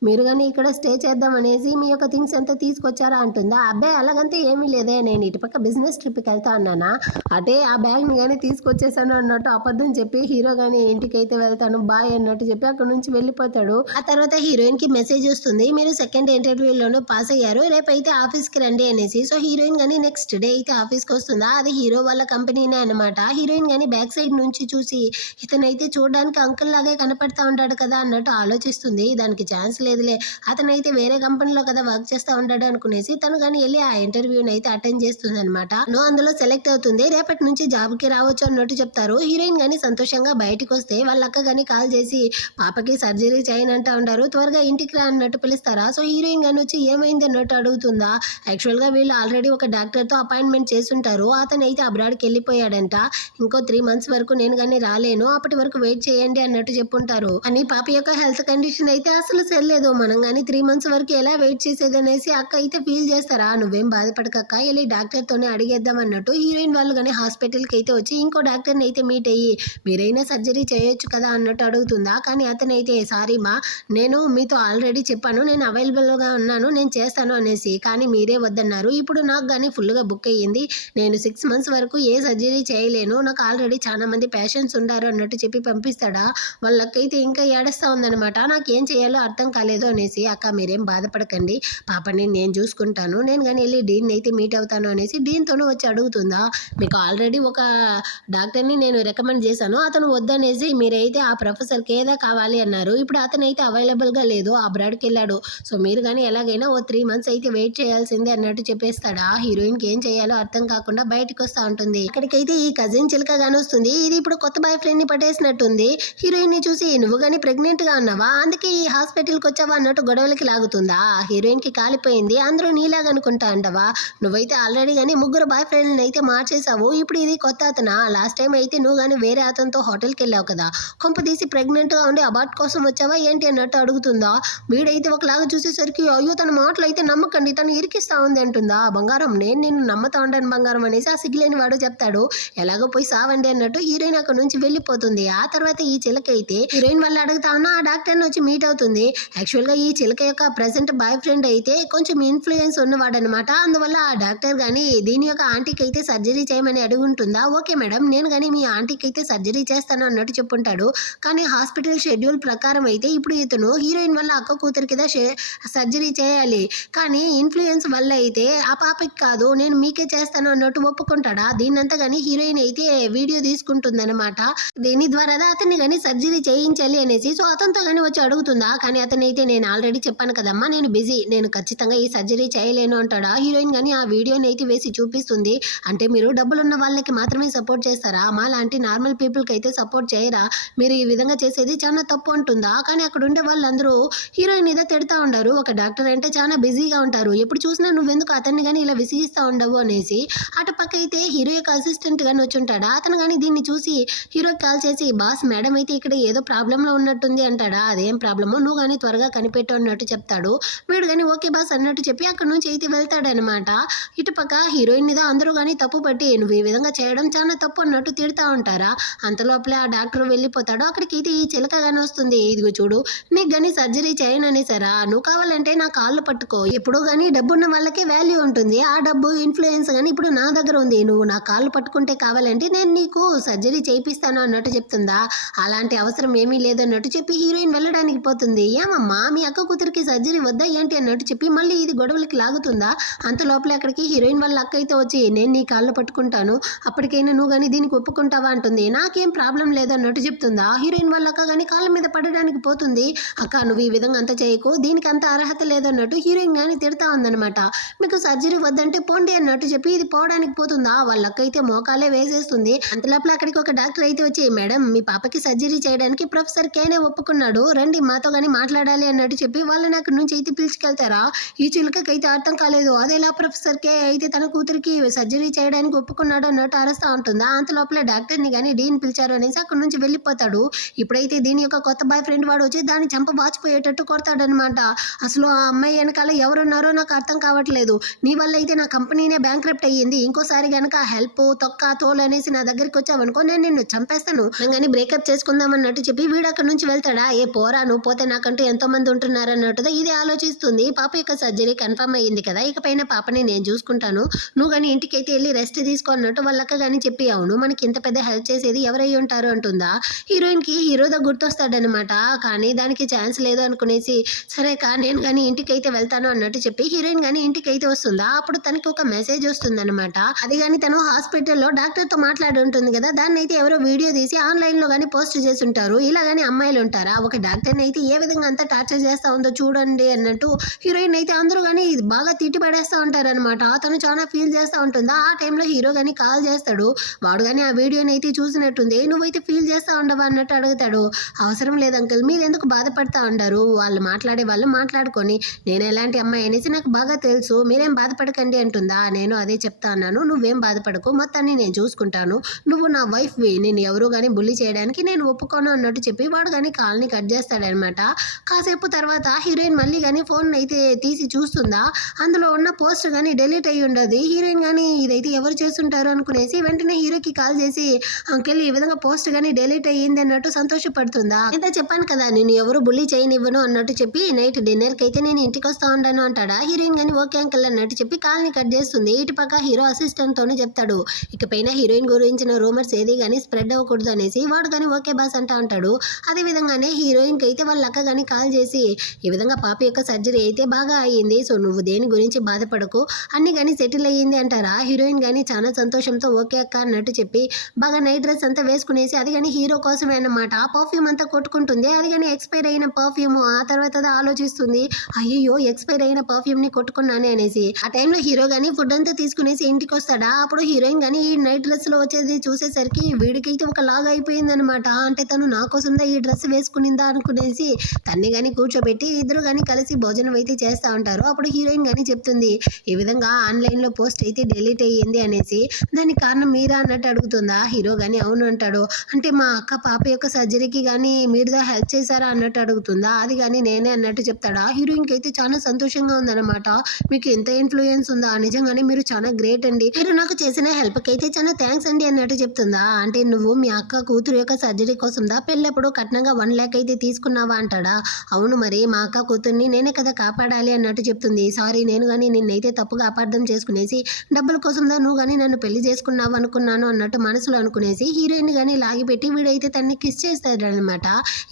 మీరు కానీ ఇక్కడ స్టే చేద్దాం అనేసి మీ యొక్క థింగ్స్ అంతా తీసుకొచ్చారా అంటుందా. అబ్బాయి అలాగంతే ఏమీ లేదే, నేను ఇటుపక్క బిజినెస్ ట్రిప్కి వెళ్తా అన్నానా, అటే ఆ బ్యాగ్ని కానీ తీసుకొచ్చేసాను అన్నట్టు అబద్ధం చెప్పి హీరో కానీ ఇంటికి అయితే వెళ్తాను బాయ్ అన్నట్టు చెప్పి అక్కడ నుంచి వెళ్ళిపోతాడు. ఆ తర్వాత హీరోయిన్ కి మెసేజ్ వస్తుంది, మీరు సెకండ్ ఇంటర్వ్యూలోనూ పాస్ అయ్యారు, రేపైతే ఆఫీస్ కి రండి అనేసి. సో హీరోయిన్ కానీ నెక్స్ట్ డే అయితే ఆఫీస్ కి వస్తుందా. అది హీరో వాళ్ళ కంపెనీనే అనమాట. హీరోయిన్ కానీ బ్యాక్ సైడ్ నుంచి చూసి ఇతనైతే చూడడానికి అంకుల్ లాగే కనపడతా ఉంటాడు కదా అన్నట్టు ఆలోచిస్తుంది. దానికి ఛాన్స్ లేదులే, అతనైతే వేరే కంపెనీలో కదా వర్క్ చేస్తూ ఉంటాడు అనుకునేసి తను కానీ వెళ్ళి ఆ ఇంటర్వ్యూని అయితే అటెండ్ చేస్తుంది అనమాట. నువ్వు అందులో సెలెక్ట్ అవుతుంది, రేపటి నుంచి జాబ్కి రావచ్చు అన్నట్టు చెప్తారు. హీరోయిన్ కానీ సంతోషంగా బయటకు వస్తే వాళ్ళ అక్క కానీ కాల్ చేసి పాపకి సర్జరీ చేయనంటా ఉంటారు, త్వరగా ఇంటికి రా అన్నట్టు పిలుస్తారా. సో హీరోయిన్ కానీ వచ్చి ఏమైంది అన్నట్టు అడుగుతుందా. యాక్చువల్గా వీళ్ళు ఆల్రెడీ ఒక డాక్టర్తో అపాయింట్మెంట్ చేస్తుంటారు, అతను అయితే అబ్రాడ్కి వెళ్ళిపోయాడంట, ఇంకో 3 months వరకు నేను కానీ రాలేను, అప్పటి వరకు వెయిట్ చేయండి అన్నట్టు చెప్పుంటారు. అని పాప యొక్క హెల్త్ కండిషన్ అయితే అసలు సరిలేదు, మనం కానీ 3 months వరకు ఎలా వెయిట్ చేసేది అనేసి అక్క అయితే ఫీల్ చేస్తారా. నువ్వేం బాధపడకక్క, వెళ్ళి డాక్టర్తోనే అడిగేద్దాం అన్నట్టు హీరోయిన్ వాళ్ళు కానీ హాస్పిటల్కి అయితే వచ్చి ఇంకో డాక్టర్ని అయితే మీట్ అయ్యి మీరైనా సర్జరీ చేయొచ్చు కదా అన్నట్టు అడుగుతుందా. కానీ అతనైతే సారీ మా, నేను మీతో ఆల్రెడీ చెప్పాను నేను అవైలబుల్గా ఉన్నాను నేను చేస్తాను అనేసి, కానీ మీరే వద్దన్నారు, ఇప్పుడు నాకు కానీ ఫుల్గా బుక్ అయ్యింది, నేను 6 months వరకు ఏ సర్జరీ చేయలేను, నాకు ఆల్రెడీ చాలా మంది పేషెంట్స్ ఉంటారు అన్నట్టు చెప్పి పంపిస్తాడా. వాళ్ళకైతే ఇంకా ఏడుస్తూ ఉందనమాట, నాకేం చేయాలో అర్థం కాలేదు అనేసి. అక్క మీరేం బాధపడకండి, పాపని నేను చూసుకుంటాను, నేను కానీ వెళ్ళి డీన్ అయితే మీట్ అవుతాను అనేసి డీన్తోనూ వచ్చి అడుగుతుందా. మీకు ఆల్రెడీ ఒక డాక్టర్ని నేను రికమెండ్ చేశాను, అతను వద్దనేసి మీరైతే ఆ ప్రొఫెసర్కి ఏదో కావాలి అన్నారు, ఇప్పుడు అతనైతే అవైలబుల్గా లేదు, అబ్రాడ్కి వెళ్ళాడు, సో మీరు కానీ ఎలాగైనా ఓ 3 months అయితే వెయిట్ చేయాల్సిందే అన్నట్టు చెప్పేస్తాడా. హీరోయిన్కి ఏం చేయాలో అర్థం కాకుండా బయటకు వస్తూ ఉంటుంది. అక్కడికైతే ఈ కజిన్ చిలక గాని వస్తుంది, ఇది ఇప్పుడు కొత్త బాయ్ ఫ్రెండ్ని పట్టేసినట్టుంది. హీరోయిన్ని చూసి నువ్వు కానీ ప్రెగ్నెంట్గా ఉన్నావా, అందుకే ఈ హాస్పిటల్కి వచ్చావా అన్నట్టు గొడవలకి లాగుతుందా. హీరోయిన్కి కాలిపోయింది, అందరూ నీలాగా అనుకుంటా అంటవా, నువ్వైతే ఆల్రెడీ కానీ 3 బాయ్ ఫ్రెండ్ని అయితే మార్చేసావు, ఇప్పుడు ఇది కొత్త అతనా, లాస్ట్ టైం అయితే నువ్వు కానీ వేరే అతనితో హోటల్కి వెళ్ళావు కదా, కొంప తీసి ప్రెగ్నెంట్గా ఉండి అబార్ట్ కోసం వచ్చావా ఏంటి అన్నట్టు అడుగుతుందా. వీడైతే ఒకలాగా చూసేసరికి అయ్యో తన మాటలు అయితే నమ్మకండి, తను ఇరికిస్తా ఉంది అంటుందా. బంగారం నేను నిన్ను నమ్మతా ఉంటాను బంగారం అనేసి ఆ సిగ్గులేని వాడు చెప్తాడు. ఎలాగో పోయి సావండి అన్నట్టు హీరోయిన్ అక్కడ నుంచి వెళ్ళిపోతుంది. ఆ తర్వాత ఈ చిలక అయితే హీరోయిన్ వాళ్ళు అడుగుతా ఉన్నా ఆ డాక్టర్ని వచ్చి మీట్ అవుతుంది. యాక్చువల్గా ఈ చిలక యొక్క ప్రెసెంట్ బాయ్ ఫ్రెండ్ అయితే కొంచెం ఇన్ఫ్లుయెన్స్ ఉన్నవాడనమాట, అందువల్ల ఆ డాక్టర్ కానీ దీని యొక్క ఆంటీకి అయితే సర్జరీ చేయమని అడుగుంటుందా. ఓకే మేడం నేను కానీ మీ ఆంటీకి అయితే సర్జరీ చేస్తాను అన్నట్టు చెప్పుంటాడు. కానీ హాస్పిటల్ షెడ్యూల్ ప్రకారం అయితే ఇప్పుడు ఇతను హీరోయిన్ వల్ల అక్క కూతురికి సర్జరీ చేయాలి, కానీ ఇన్ఫ్లుయెన్స్ వల్ల అయితే ఆ పాపకి కాదు నేను మీకే చేస్తాను అన్నట్టు ఒప్పుకుంటాడా. దీన్నంతా కానీ హీరోయిన్ అయితే వీడియో తీసుకుంటుందన్నమాట, దీని ద్వారా అతన్ని కానీ సర్జరీ చేయించాలి అనేసి. సో అతనితో కానీ వచ్చి అడుగుతుందా, కానీ అతనైతే నేను ఆల్రెడీ చెప్పాను కదమ్మా నేను బిజీ, నేను ఖచ్చితంగా ఈ సర్జరీ చేయలేను అంటాడా. హీరోయిన్ కానీ ఆ వీడియోని అయితే వేసి చూపిస్తుంది, అంటే మీరు డబ్బులున్న వాళ్ళకి మాత్రమే సపోర్ట్ చేస్తారా, మా లాంటి నార్మల్ పీపుల్కి అయితే సపోర్ట్ చేయరా, మీరు ఈ విధంగా చేసేది చాలా తప్పు అంటుందా. కానీ అక్కడ ఉండే వాళ్ళందరూ హీరోయిన్ ఏదో తిడతా ఉండరు, ఒక డాక్టర్ అంటే చాలా బిజీగా ఉంటారు, ఎప్పుడు చూసినా నువ్వెందుకు అతన్ని కానీ ఇలా విసిగిస్తూ ఉండవు అనేసి. అటు పక్క అయితే హీరో యొక్క అసిస్టెంట్ గాని వచ్చి ఉంటాడా, అతను కానీ దీన్ని చూసి హీరోకి కాల్ చేసి బాస్ మేడం అయితే ఇక్కడ ఏదో ప్రాబ్లంలో ఉన్నట్టుంది అంటాడా. అదేం ప్రాబ్లమో నువ్వు కానీ త్వరగా కనిపెట్టు అన్నట్టు చెప్తాడు. వీడు కానీ ఓకే బాస్ అన్నట్టు చెప్పి అక్కడ నుంచి అయితే వెళ్తాడనమాట. ఇటుపక్క హీరోయిన్ మీద అందరూ కానీ తప్పు పట్టి నువ్వు ఈ విధంగా చేయడం చాలా తప్పు అన్నట్టు తిడతా ఉంటారా. అంతలోపలే ఆ డాక్టర్ వెళ్ళిపోతాడు. అక్కడికి అయితే ఈ చిలక గాని వస్తుంది, ఇదిగో చూడు నీకు కానీ సర్జరీ చేయను అనేసారా, నువ్వు కావాలంటే నా కాళ్ళు పట్టుకో, ఎప్పుడో కానీ కానీ డబ్బున్న వాళ్ళకే వాల్యూ ఉంటుంది. ఆ డబ్బు ఇన్ఫ్లుయెన్స్ కానీ ఇప్పుడు నా దగ్గర ఉంది. నువ్వు నా కాళ్ళు పట్టుకుంటే కావాలంటే నేను నీకు సర్జరీ చేయిస్తాను అన్నట్టు చెప్తుందా. అలాంటి అవసరం ఏమీ లేదన్నట్టు చెప్పి హీరోయిన్ వెళ్ళడానికి పోతుంది. ఏమమ్మా మీ అక్క కూతురికి సర్జరీ వద్దా ఏంటి అన్నట్టు చెప్పి మళ్ళీ ఇది గొడవలకి లాగుతుందా. అంత లోపల అక్కడికి హీరోయిన్ వాళ్ళ అక్క అయితే వచ్చి నేను నీ కాళ్ళు పట్టుకుంటాను, అప్పటికైనా నువ్వు కానీ దీనికి ఒప్పుకుంటావా అంటుంది. నాకేం ప్రాబ్లం లేదన్నట్టు చెప్తుందా. హీరోయిన్ వాళ్ళ అక్క కానీ కాళ్ళ మీద పడడానికి పోతుంది. అక్క నువ్వు ఈ విధంగా అంత చేయకు, దీనికి అంత అర్హత లేదన్నట్టు హీరోయిన్ కానీ తిడతా ఉందనమాట. మీకు సర్జరీ వద్దంటే పోండి అన్నట్టు చెప్పి ఇది పోవడానికి పోతుందా. వాళ్ళ అక్క అయితే మోకాలే వేసేస్తుంది. అంత లోపల అక్కడికి ఒక డాక్టర్ అయితే వచ్చి మేడం మీ పాపకి సర్జరీ చేయడానికి ప్రొఫెసర్ కేనే ఒప్పుకున్నాడు, రండి మాతో కానీ మాట్లాడాలి అన్నట్టు చెప్పి వాళ్ళని అక్కడి నుంచి అయితే పిలుచుకెళ్తారా. ఈ చిలుకకైతే అర్థం కాలేదు. అదేలా ప్రొఫెసర్ కే అయితే తన కూతురికి సర్జరీ చేయడానికి ఒప్పుకున్నాడు అన్నట్టు అరుస్తూ ఉంటుందా. అంత లోపల డాక్టర్ని కానీ డీన్ పిలిచారు అనేసి అక్కడి నుంచి వెళ్ళిపోతాడు. ఇప్పుడైతే దీని యొక్క కొత్త బాయ్ ఫ్రెండ్ వాడు వచ్చి దాన్ని చంప వాచిపోయేటట్టు కొడతాడనమాట. అసలు ఆ అమ్మాయి వెనకాల ఎవరున్నారో నాకు అర్థం కావట్లేదు. నీ వల్ల అయితే నా కంపెనీనే బ్యాంక్రప్ట్ అయ్యింది. ఇంకోసారి గనక హెల్ప్ తొక్క తోలు అనేసి నా దగ్గరికి వచ్చావనుకో నేను నిన్ను చంపేస్తాను, కానీ బ్రేకప్ చేసుకుందాం అన్నట్టు చెప్పి వీడు అక్కడి నుంచి వెళ్తాడా. ఏ పోరా నువ్వు పోతే నాకంటూ ఎంతో మంది ఉంటున్నారు అన్నట్టుగా ఇది ఆలోచిస్తుంది. పాప యొక్క సర్జరీ కన్ఫర్మ్ అయ్యింది కదా, ఇకపైన పాపని నేను చూసుకుంటాను, నువ్వు కానీ ఇంటికి అయితే వెళ్ళి రెస్ట్ తీసుకో అన్నట్టు వాళ్ళక్క కానీ చెప్పి అవును మనకి ఇంత పెద్ద హెల్ప్ చేసేది ఎవరై ఉంటారు అంటుందా. హీరోయిన్ కి హీరోదా గుర్తొస్తాడనమాట. కానీ దానికి ఛాన్స్ లేదు అనుకునేసి సరే నేను కానీ ఇంటికి అయితే వెళ్తాను అన్నట్టు చెప్పి హీరోయిన్ కానీ ఇంటికి అయితే వస్తుందా. అప్పుడు తనకి ఒక మెసేజ్ వస్తుందన్నమాట. అది కానీ తను హాస్పిటల్లో డాక్టర్ తో మాట్లాడి ఉంటుంది కదా, దాన్ని అయితే ఎవరో వీడియో తీసి ఆన్లైన్ లో కానీ పోస్ట్ చేసి ఉంటారు. ఇలా కానీ అమ్మాయిలు ఉంటారా, ఒక డాక్టర్ని అయితే ఏ విధంగా అంతా టార్చర్ చేస్తా ఉందో చూడండి అన్నట్టు హీరోయిన్ అయితే అందరూ కానీ బాగా తిట్టి పడేస్తూ ఉంటారనమాట. తను చాలా ఫీల్ చేస్తూ ఉంటుందా. ఆ టైంలో హీరో కానీ కాల్ చేస్తాడు. వాడు కానీ ఆ వీడియోని అయితే చూసినట్టుంది. నువ్వైతే ఫీల్ చేస్తా ఉండవా అన్నట్టు అడుగుతాడు. అవసరం లేదు అంకుల్, మీరు ఎందుకు బాధపడతా ఉంటారు, వాళ్ళు మాట్లాడే వాళ్ళు మాట్లాడుకొని, నేను ఎలాంటి అమ్మాయి అనేసి నాకు బాగా తెలుసు, మీరేం బాధపడకండి అంటుందా. నేను అదే చెప్తా అన్నాను, నువ్వేం బాధపడకు, మొత్తాన్ని నేను చూసుకుంటాను, నువ్వు నా వైఫ్వి, నేను ఎవరు కానీ బుల్లి చేయడానికి నేను ఒప్పుకోను అన్నట్టు చెప్పి వాడు కానీ కాల్ని కట్ చేస్తాడనమాట. కాసేపు తర్వాత హీరోయిన్ మళ్ళీ కానీ ఫోన్ అయితే తీసి చూస్తుందా. అందులో ఉన్న పోస్ట్ కానీ డిలీట్ అయ్యి ఉండదు. హీరోయిన్ కానీ ఇదైతే ఎవరు చేస్తుంటారు అనుకునేసి వెంటనే హీరోకి కాల్ చేసి అంకెల్ ఈ విధంగా పోస్ట్ కానీ డిలీట్ అయ్యింది అన్నట్టు సంతోషపడుతుందా. ఇంత చెప్పాను కదా నేను ఎవరు బుల్లి చేయనివ్వను అన్నట్టు చెప్పి నైట్ డిన్నర్కి అయితే నేను ఇంటికి వస్తా ఉంటాను అంటాడా. హీరోయిన్ కానీ ఓకే అంకల్ అన్నట్టు చెప్పి కాల్ని కట్ చేస్తుంది. ఇటు పక్క హీరో అసిస్టెంట్ తోనే చెప్తాడు ఇకపైన హీరోయిన్ గురించిన రూమర్స్ ఏది కానీ స్ప్రెడ్ అవ్వకూడదు అనేసి. వాడు కానీ ఓకే బాస్ అంటా అంటాడు. అదే విధంగానే హీరోయిన్కి అయితే వాళ్ళ అక్క కానీ కాల్ చేసి ఈ విధంగా పాప యొక్క సర్జరీ అయితే బాగా అయ్యింది, సో నువ్వు దేని గురించి బాధపడకు, అన్ని కానీ సెటిల్ అయ్యింది అంటారా. హీరోయిన్ కానీ చాలా సంతోషంతో ఓకే అక్క అన్నట్టు చెప్పి బాగా నైట్ డ్రెస్ అంతా వేసుకునేసి అది కానీ హీరో కోసమే అన్నమాట. ఆ పర్ఫ్యూమ్ అంతా కొట్టుకుంటుంది. అది కానీ ఎక్స్పైర్ అయిన పర్ఫ్యూమ్. ఆ తర్వాత ఆలోచిస్తుంది అయ్యో ఎక్స్పైర్ అయిన పర్ఫ్యూమ్ ని కొట్టుకున్నానే అనేసి. ఆ టైంలో హీరో కానీ ఫుడ్ అంతా తీసుకునేసి ఇంటికి వస్తాడా. అప్పుడు హీరోయిన్ కానీ ఈ నైట్ డ్రెస్ లో వచ్చేది చూసేసరికి వీడికైతే ఒక లాగా అయిపోయింది అనమాట. అంటే తను నా కోసందా ఈ డ్రెస్ వేసుకునిందా అనుకునేసి తన్ని కానీ కూర్చోబెట్టి ఇద్దరు కానీ కలిసి భోజనం అయితే చేస్తూ ఉంటారు. అప్పుడు హీరోయిన్ కానీ చెప్తుంది ఈ విధంగా ఆన్లైన్లో పోస్ట్ అయితే డిలీట్ అయ్యింది అనేసి, దానికి కారణం మీరా అన్నట్టు అడుగుతుందా. హీరో కానీ అవును అంటాడు. అంటే మా అక్క పాప యొక్క సర్జరీకి కానీ మీరుదా హెల్ప్ చేశారా అన్నట్టు అడుగుతుందా. అది కానీ నేనే అన్నట్టు చెప్తాడా. హీరోయిన్కి అయితే చాలా సంతోషంగా ఉందన్నమాట. మీకు ఎంత ఇన్ఫ్లుయెన్స్ ఉందా, నిజంగానే మీరు చాలా గ్రేట్ అండి, మీరు నాకు చేసిన హెల్ప్కి అయితే చాలా థ్యాంక్స్ అండి అన్నట్టు చెప్తుందా. అంటే నువ్వు మీ అక్క కూతురు యొక్క సర్జరీ కోసం దా పెళ్ళప్పుడు కట్నంగా 1 lakh అయితే తీసుకున్నావా అంటాడా. అవును మరి మా అక్క కూతుర్ని నేనే కదా కాపాడాలి అన్నట్టు చెప్తుంది. సారీ నేను కానీ నిన్నైతే తప్పుగా అపార్థం చేసుకునేసి డబ్బుల కోసం దా నువ్వు కానీ నన్ను పెళ్లి చేసుకున్నావు అనుకున్నాను అన్నట్టు మనసులో అనుకునేసి హీరోయిన్ కానీ లాగిపెట్టి వీడైతే తన్ని కిస్ చేస్తాడనమాట.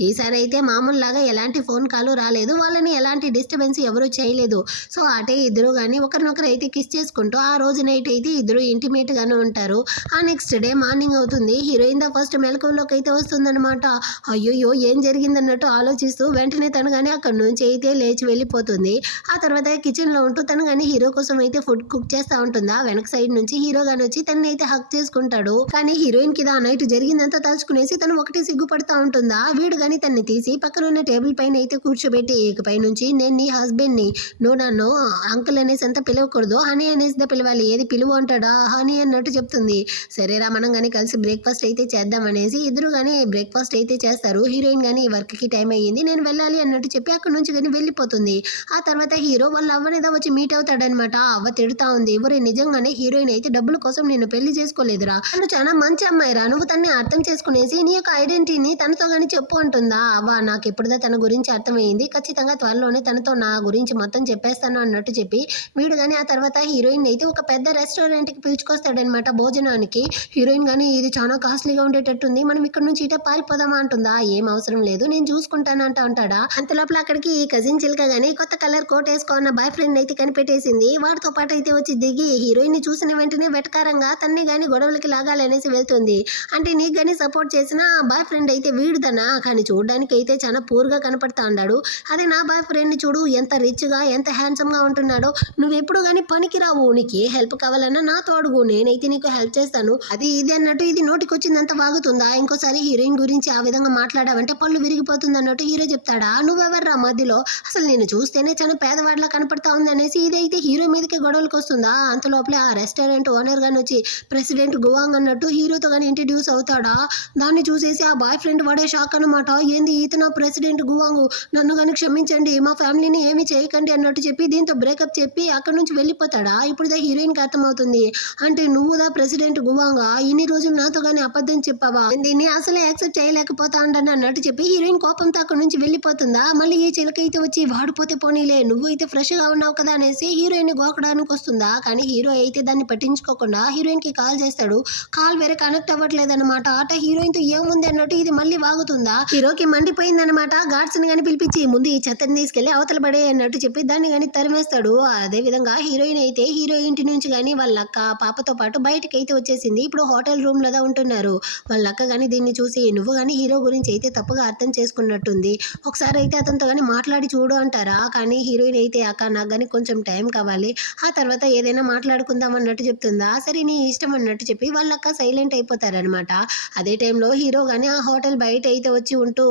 ఈసారి అయితే మామూలులాగా ఎలాంటి ఫోన్ కాల్ రాలేదు, వాళ్ళని ఎలాంటి డిస్టర్బెన్స్ ఎవరు చేయలేదు. సో అటే ఇద్దరు కానీ ఒకరినొకరు అయితే కిస్ చేసుకుంటూ ఆ రోజు నైట్ అయితే ఇద్దరు ఇంటిమేట్ గానే ఉంటారు. ఆ నెక్స్ట్ డే మార్నింగ్ అవుతుంది. హీరోయిన్ దా ఫస్ట్ మెలకువలోకి అయితే వస్తుందన్నమాట. అయ్యో ఏం జరిగిందన్నట్టు ఆలోచిస్తూ వెంటనే తను కానీ అక్కడ నుంచి అయితే లేచి వెళ్ళిపోతుంది. ఆ తర్వాత కిచెన్ లో ఉంటూ తను కానీ హీరో కోసం అయితే ఫుడ్ కుక్ చేస్తా ఉంటుందా. వెనక సైడ్ నుంచి హీరో గాని వచ్చి తనని అయితే హక్ చేసుకుంటాడు. కానీ హీరోయిన్ కి ఆ నైట్ జరిగిందంతా తలుచుకునేసి తను ఒకటి సిగ్గుపడతా ఉంటుందా. వీడు కానీ తన్ని తీసి పక్కన ఉన్న టేబుల్ పైన అయితే కూర్చోబెట్టి ఇకపై నుంచి నేను నీ హస్బెండ్ ని, నువ్వు నన్ను అంకుల్ అనేసి అంతా పిలవకూడదు, హనీ అనేసి పిలవాలి, ఏది పిలువు అంటాడా హనీ అన్నట్టు చెప్తుంది. సరేరా మనం కానీ కలిసి బ్రేక్ఫాస్ట్ అయితే చేద్దాం అనేసి ఇద్దరు కానీ బ్రేక్ఫాస్ట్ అయితే చేస్తారు. హీరోయిన్ కానీ వర్క్ కి టైం అయ్యింది నేను వెళ్ళాలి అన్నట్టు చెప్పి అక్కడ నుంచి కానీ వెళ్ళిపోతుంది. ఆ తర్వాత హీరో వాళ్ళ అవ్వనేదా వచ్చి మీట్ అవుతాడనమాట. అవ్వ తిడుతా ఉంది, ఎవరే నిజంగానే హీరోయిన్ అయితే డబ్బుల కోసం నేను పెళ్లి చేసుకోలేదురా, తను చాలా మంచి అమ్మాయిరా, నువ్వు తన్ని అర్థం చేసుకునేసి నీ యొక్క ఐడెంటిటీని తనతో కానీ చెప్పు అంటుందా. అవ్వ నాకు ఎప్పుడుదా తన గురించి అర్థమైంది, ఖచ్చితంగా త్వరలోనే తనతో నా గురించి మొత్తం చెప్పేస్తాను చేస్తాను అన్నట్టు చెప్పి వీడు కానీ ఆ తర్వాత హీరోయిన్ అయితే ఒక పెద్ద రెస్టారెంట్కి పిలుచుకొస్తాడనమాట భోజనానికి. హీరోయిన్ కానీ ఇది చాలా కాస్ట్లీగా ఉండేటట్టుంది, మనం ఇక్కడ నుంచి ఇటే పారిపోదామా అంటుందా. ఏం అవసరం లేదు నేను చూసుకుంటాను అంటాడా. అంత లోపల అక్కడికి ఈ కజిన్ చిల్క గానీ కొత్త కలర్ కోట్ వేసుకోన్న బాయ్ ఫ్రెండ్ అయితే కనిపెట్టేసింది. వాడితో పాటు అయితే వచ్చి దిగి హీరోయిన్ ని చూసిన వెంటనే వెటకారంగా తన్ని గాని గొడవలకి లాగాలనేసి వెళ్తుంది. అంటే నీకు గానీ సపోర్ట్ చేసిన బాయ్ ఫ్రెండ్ అయితే వీడుదనా, కానీ చూడడానికి అయితే చాలా పూర్ గా కనపడతా ఉన్నాడు. అదే నా బాయ్ ఫ్రెండ్ చూడు ఎంత రిచ్ గా ఎంత హ్యాండ్సమ్ గా ఉంటున్నాడో. నువ్వు ఎప్పుడు గానీ పనికి రావు, నీకు ఏ హెల్ప్ కావాలన్నా నాతో అడుగు, నేనైతే నీకు హెల్ప్ చేస్తాను. అది ఇది అన్నట్టు ఇది నోటికి వచ్చిందంత వాగుతుందా. ఇంకోసారి హీరోయిన్ గురించి ఆ విధంగా మాట్లాడావంటే పళ్ళు విరిగిపోతుంది అన్నట్టు హీరో చెప్తాడా. నువ్వెవర్రా మధ్యలో, అసలు నేను చూస్తేనే చాలా పేదవాడిలా కనపడతా ఉంది అనేసి ఇదైతే హీరో మీదకి గొడవలకు వస్తుందా. అంత లోపలే ఆ రెస్టారెంట్ ఓనర్ గాని వచ్చి ప్రెసిడెంట్ గువాంగ్ అన్నట్టు హీరోతో గానీ ఇంట్రడ్యూస్ అవుతాడా. దాన్ని చూసేసి ఆ బాయ్ ఫ్రెండ్ వాడే షాక్ అనమాట. ఏంది ఇతను ప్రెసిడెంట్ గువాంగ్, నన్ను కానీ క్షమించండి, మా ఫ్యామిలీని ఏమి చేయకండి అన్నట్టు చెప్పి దీంతో బ్రేకప్ చెప్పి అక్కడ నుంచి వెళ్ళిపోతాడా. ఇప్పుడు హీరోయిన్ కి అర్థమవుతుంది, అంటే నువ్వుదా ప్రెసిడెంట్ గువాంగా, ఇన్ని రోజులు నాతో గానీ అబద్ధం చెప్పావా, దీన్ని అసలే యాక్సెప్ట్ చేయలేకపోతా అన్నట్టు చెప్పి హీరోయిన్ కోపంతో అక్కడ నుంచి వెళ్ళిపోతుందా. మళ్ళీ ఈ చిలకైతే వచ్చి వాడిపోతే పోనీలే, నువ్వు అయితే ఫ్రెష్ గా ఉన్నావు కదా అనేసి హీరోయిన్ గోకడానికి వస్తుందా. కానీ హీరో అయితే దాన్ని పట్టించుకోకుండా హీరోయిన్ కి కాల్ చేస్తాడు. కాల్ వేరే కనెక్ట్ అవ్వట్లేదు అనమాట. అట హీరోయిన్ తో ఏముంది అన్నట్టు ఇది మళ్ళీ వాగుతుందా. హీరోకి మండిపోయింది అనమాట. గార్డ్స్ ని గానీ పిలిపించి ముందు ఈ చెత్తని తీసుకెళ్లి అవతల పడే అన్నట్టు చెప్పి దాన్ని గానీ తరిమేస్తాడు. అదే విధంగా హీరోయిన్ అయితే హీరో ఇంటి నుంచి గానీ వాళ్ళ అక్క పాపతో పాటు బయటకి అయితే వచ్చేసింది. ఇప్పుడు హోటల్ రూమ్ లో ఉంటున్నారు. వాళ్ళ అక్క గానీ దీన్ని చూసి నువ్వు గానీ హీరో గురించి అయితే తప్పుగా అర్థం చేసుకున్నట్టుంది, ఒకసారి అయితే అతనితో గానీ మాట్లాడి చూడు అంటారా. కానీ హీరోయిన్ అయితే అక్క నాకు గానీ కొంచెం టైం కావాలి, ఆ తర్వాత ఏదైనా మాట్లాడుకుందాం అన్నట్టు చెప్తుందా. సరే నీ ఇష్టం అన్నట్టు చెప్పి వాళ్ళక్క సైలెంట్ అయిపోతారనమాట. అదే టైంలో హీరో గానీ ఆ హోటల్ బయట అయితే వచ్చి ఉంటూ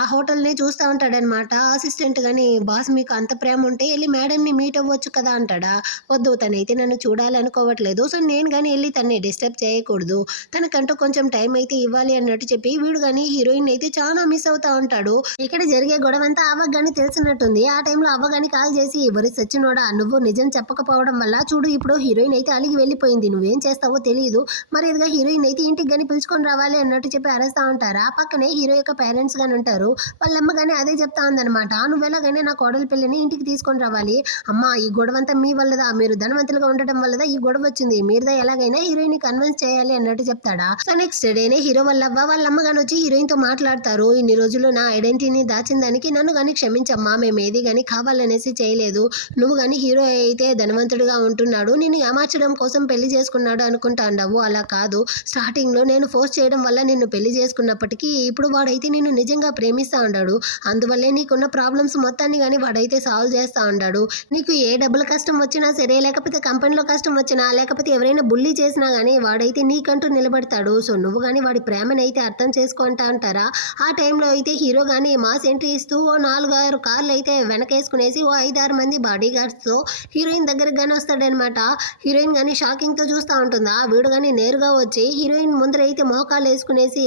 ఆ హోటల్ని చూస్తూ ఉంటాడనమాట. అసిస్టెంట్ గానీ బాస్ మీకు అంత ప్రేమ ఉంటే వెళ్ళి మేడంని మీట్ అవ్వచ్చు కదా అంటాడా. వద్దు, తనైతే నన్ను చూడాలనుకోవట్లేదు, సో నేను కానీ వెళ్ళి తన్ని డిస్టర్బ్ చేయకూడదు, తనకంటూ కొంచెం టైం అయితే ఇవ్వాలి అన్నట్టు చెప్పి వీడు కానీ హీరోయిన్ అయితే చాలా మిస్ అవుతా ఉంటాడు. ఇక్కడ జరిగే గొడవ అంతా అవ్వకు గానీ తెలిసినట్టుంది. ఆ టైంలో అవ్వ గానీ కాల్ చేసి ఎవరి సచ్చినోడా నువ్వు నిజం చెప్పకపోవడం వల్ల చూడు ఇప్పుడు హీరోయిన్ అయితే అలిగి వెళ్ళిపోయింది, నువ్వేం చేస్తావో తెలియదు, మరి ఇదిగా హీరోయిన్ అయితే ఇంటికి గానీ పిలుచుకొని రావాలి అన్నట్టు చెప్పి అరేస్తా ఉంటారా. పక్కనే హీరో యొక్క పేరెంట్స్ గానీ ఉంటారు. వాళ్ళమ్మ గానీ అదే చెప్తా ఉందన్నమాట. నువ్వు ఎలాగైనా నా కోడలి పిల్లని ఇంటికి తీసుకొని రావాలి, అమ్మా ఈ గొడవ అంతా మీ వల్లదా, మీరు ధనవంతులుగా ఉండటం వల్లదా ఈ గొడవ వచ్చింది, మీరుదా ఎలాగైనా హీరోయిన్ ని కన్విన్స్ చేయాలి అన్నట్టు చెప్తాడా. సో నెక్స్ట్ డేనే హీరో వాళ్ళమ్మ గానీ వచ్చి హీరోయిన్ తో మాట్లాడతారు. ఇన్ని రోజులు నా ఐడెంటిటీని దాచిన దానికి నన్ను గానీ క్షమించమ్మా, మేము ఏది గానీ కావాలనేసి చేయలేదు, నువ్వు గానీ హీరో అయితే ధనవంతుడిగా ఉంటున్నాడు, నిన్ను ఏమార్చడం కోసం పెళ్లి చేసుకున్నాడు అనుకుంటా ఉండవు, అలా కాదు, స్టార్టింగ్ లో నేను ఫోర్స్ చేయడం వల్ల నిన్ను పెళ్లి చేసుకున్నప్పటికీ ఇప్పుడు వాడైతే నిన్ను నిజంగా ప్రేమిస్తా ఉన్నాడు, అందువల్లే నీకున్న ప్రాబ్లమ్స్ మొత్తాన్ని గానీ వాడైతే సాల్వ్ చేస్తా ఉన్నాడు, నీకు ఏ డబ్బుల కష్టం వచ్చినా సరే, లేకపోతే కంపెనీలో కష్టం వచ్చినా, లేకపోతే ఎవరైనా బుల్లి చేసినా గానీ వాడైతే నీకంటూ నిలబడతాడు, సో నువ్వు గానీ వాడి ప్రేమను అయితే అర్థం చేసుకుంటా అంటారా. ఆ టైంలో అయితే హీరో గానీ మాస్ ఎంట్రీ ఇస్తూ ఓ 4-6 కార్లు అయితే వెనకేసుకునేసి ఓ 5-6 మంది బాడీ గార్డ్స్ తో హీరోయిన్ దగ్గరికి గానీ వస్తాడనమాట. హీరోయిన్ గానీ షాకింగ్ తో చూస్తూ ఉంటుందా. వీడు గానీ నేరుగా వచ్చి హీరోయిన్ ముందర అయితే మోకాలు వేసుకునేసి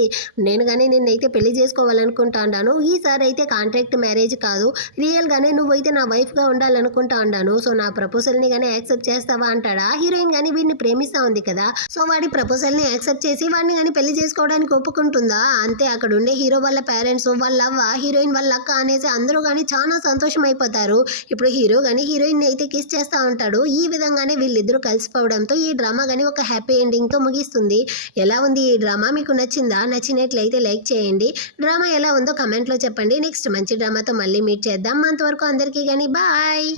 నేను గానీ నిన్నైతే పెళ్లి చేసుకోవాలనుకుంటా ఉన్నాను, ఈసారి అయితే కాంట్రాక్ట్ మ్యారేజ్ కాదు, రియల్ గానే నువ్వైతే నా వైఫ్ గా ఉండాలనుకుంటా ఉన్నాను, సో నా ప్రపోజల్ ని గానీ యాక్సెప్ట్ చేస్తావా అంటాడా. హీరోయిన్ గానీ వీడిని ప్రేమిస్తా ఉంది కదా, సో వాడి ప్రపోజల్ ని యాక్సెప్ట్ చేసి వాడిని గానీ పెళ్లి చేసుకోవడానికి ఒప్పుకుంటుందా. అంతే అక్కడ ఉండే హీరో వాళ్ళ పేరెంట్స్ వాళ్ళ అవ్వ హీరోయిన్ వాళ్ళ అక్క అనేసి అందరూ గానీ చాలా సంతోషం అయిపోతారు. ఇప్పుడు హీరో గానీ హీరోయిన్ అయితే కిస్ చేస్తా ఉంటాడు. ఈ విధంగానే వీళ్ళిద్దరూ కలిసిపోవడంతో ఈ డ్రామా గానీ ఒక హ్యాపీ ఎండింగ్ తో ముగిస్తుంది. ఎలా ఉంది ఈ డ్రామా, మీకు నచ్చిందా? నచ్చినట్లయితే లైక్ చేయండి. డ్రామా ఎలా ఉందో కమెంట్ లో చెప్పండి. నెక్స్ట్ మంచి డ్రామాతో మళ్ళీ మీట్ చేద్దాం. అంతవరకు అందరికీ గానీ బాయ్.